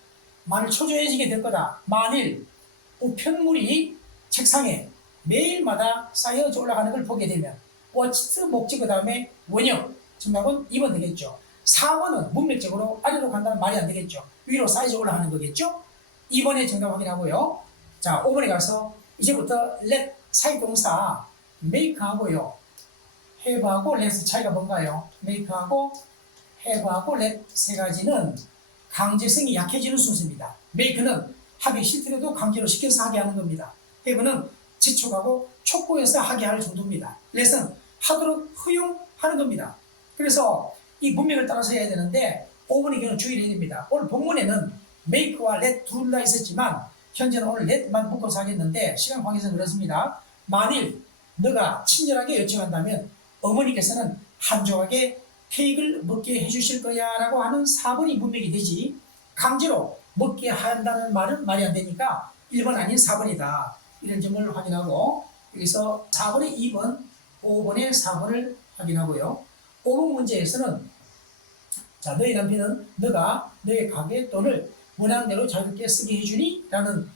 만일 초조해지게 될 거다. 만일 우편물이 책상에 매일마다 쌓여져 올라가는 걸 보게 되면 watched 목적어 다음에 원형. 정답은 2번 되겠죠. 4번은 문맥적으로 아래로 간다면 말이 안 되겠죠. 위로 쌓여져 올라가는 거겠죠. 2번의 정답 확인하고요. 자, 5번에 가서 이제부터 let 사역동사 make하고요. have하고 let 차이가 뭔가요? make하고 have하고 let 세 가지는 강제성이 약해지는 순서입니다. make는 하기 싫더라도 강제로 시켜서 하게 하는 겁니다. have는 재촉하고 촉구해서 하게 할 정도입니다. let은 하도록 허용하는 겁니다. 그래서 이 문맥을 따라서 해야 되는데 5번의 경우는 주의를 해야 됩니다. 오늘 본문에는 make와 let 둘 다 있었지만 현재는 오늘 let만 묶어서 하겠는데 시간 관계에서 그렇습니다. 만일 너가 친절하게 요청한다면 어머니께서는 한 조각의 케이크를 먹게 해주실 거야 라고 하는 4번이 문맥이 되지, 강제로 먹게 한다는 말은 말이 안 되니까 1번 아닌 4번이다. 이런 점을 확인하고 여기서 4번에 2번, 5번에 4번을 확인하고요. 5번 문제에서는 자, 너희 남편은 너가 너의 가게 돈을 원하는 대로 자유롭게 쓰게 해주니? 라는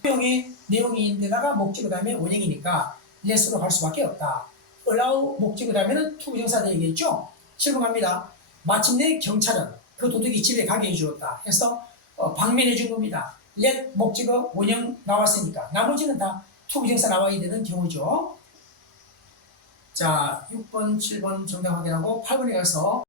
내용인데다가 목적어 다음에 원형이니까 let으로 할 수밖에 없다. allow 목적어 다음에는 to 부정사 되겠죠? 7번 갑니다. 마침내 경찰은 그 도둑이 집에 가게 해주었다 해서 방면해 준 겁니다. let 목적어 원형 나왔으니까 나머지는 다 to 부정사 나와야 되는 경우죠. 자, 6번, 7번 정답 확인하고 8번에 가서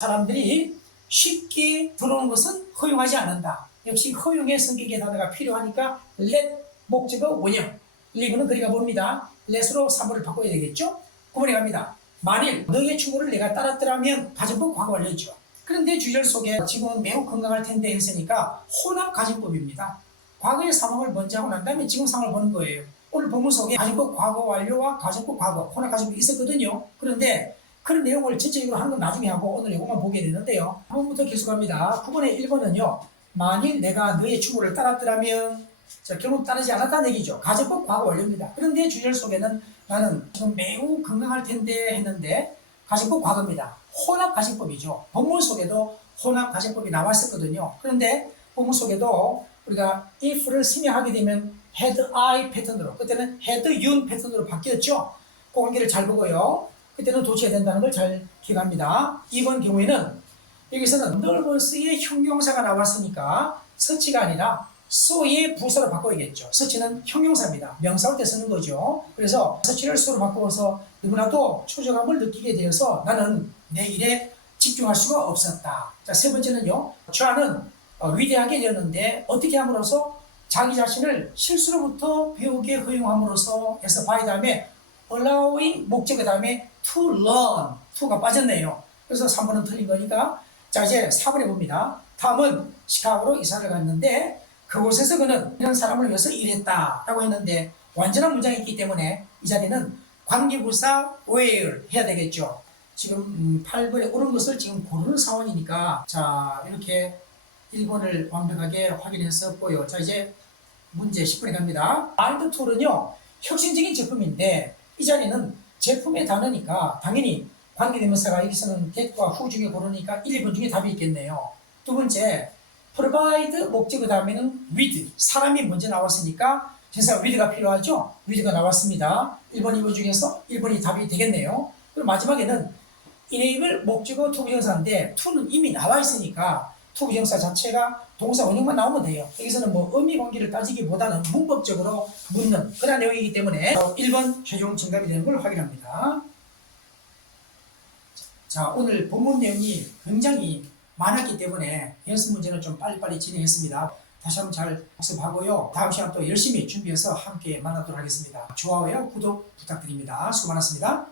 사람들이 쉽게 들어오는 것은 허용하지 않는다. 역시 허용의 성격의 단어가 필요하니까 let 목적어 원형. live는 그리가 뭡니다. let으로 3번을 바꿔야 되겠죠? 9번에 갑니다. 만일 너의 충고를 내가 따랐더라면 가정법 과거 완료죠. 그런데 주절 속에 지금은 매우 건강할 텐데 했으니까 혼합 가정법입니다. 과거의 상황을 먼저 하고 난 다음에 지금 상황을 보는 거예요. 오늘 본문 속에 가정법 과거 완료와 가정법 과거 혼합 가정법이 있었거든요. 그런데 그런 내용을 전체적으로 하는 건 나중에 하고 오늘 이것만 보게 되는데요. 한 번부터 계속합니다. 9번의 1번은요. 만일 내가 너의 충고를 따랐더라면, 자, 결국 따르지 않았다는 얘기죠. 가정법 과거 완료입니다. 그런데 주절 속에는 나는 지금 매우 건강할 텐데 했는데 가정법 과거입니다. 혼합 가정법이죠. 본문 속에도 혼합 가정법이 나왔었거든요. 그런데 본문 속에도 우리가 if를 생략하게 되면 had I 패턴으로, 그때는 had you 패턴으로 바뀌었죠. 그 관계를 잘 보고요. 그때는 도치해야 된다는 걸 잘 기억합니다. 이번 경우에는 여기서는 nervous의 형용사가 나왔으니까 서치가 아니라 so의 부사로 바꿔야겠죠. such는 형용사입니다. 명사할 때 쓰는 거죠. 그래서 such를 so로 바꿔서 누구나도 초조감을 느끼게 되어서 나는 내 일에 집중할 수가 없었다. 자, 세 번째는요. 좌는 위대하게 되었는데 어떻게 함으로써 자기 자신을 실수로부터 배우게 허용함으로써 해서 by 다음에 allowing 목적어 다음에 to learn to가 빠졌네요. 그래서 3번은 틀린 거니까 자 이제 4번에 봅니다. 다음은 시카고로 이사를 갔는데 그곳에서 그는 이런 사람을 위해서 일했다라고 했는데 완전한 문장이 있기 때문에 이 자리는 관계부사 where 해야 되겠죠. 지금 8번에 옳은 것을 지금 고르는 상황이니까 자 이렇게 1번을 완벽하게 확인했었고요. 자 이제 문제 10번에 갑니다. 마인드 툴은요 혁신적인 제품인데 이 자리는 제품의 단어니까 당연히 관계대명사가 여기서는 get과 who 중에 고르니까 1, 2번 중에 답이 있겠네요. 두 번째 provide 목적어 다음에는 with 사람이 먼저 나왔으니까 전사 with가 필요하죠. with가 나왔습니다. 1번, 2번 중에서 1번이 답이 되겠네요. 그리고 마지막에는 enable 목적어 투부정사인데 to는 이미 나와 있으니까 투부정사 자체가 동사 원형만 나오면 돼요. 여기서는 뭐 의미 관계를 따지기보다는 문법적으로 묻는 그런 내용이기 때문에 1번 최종 정답이 되는 걸 확인합니다. 자, 오늘 본문 내용이 굉장히 많았기 때문에 연습 문제는 좀 빨리빨리 진행했습니다. 다시 한번 잘 학습하고요. 다음 시간 또 열심히 준비해서 함께 만나도록 하겠습니다. 좋아요, 구독 부탁드립니다. 수고 많았습니다.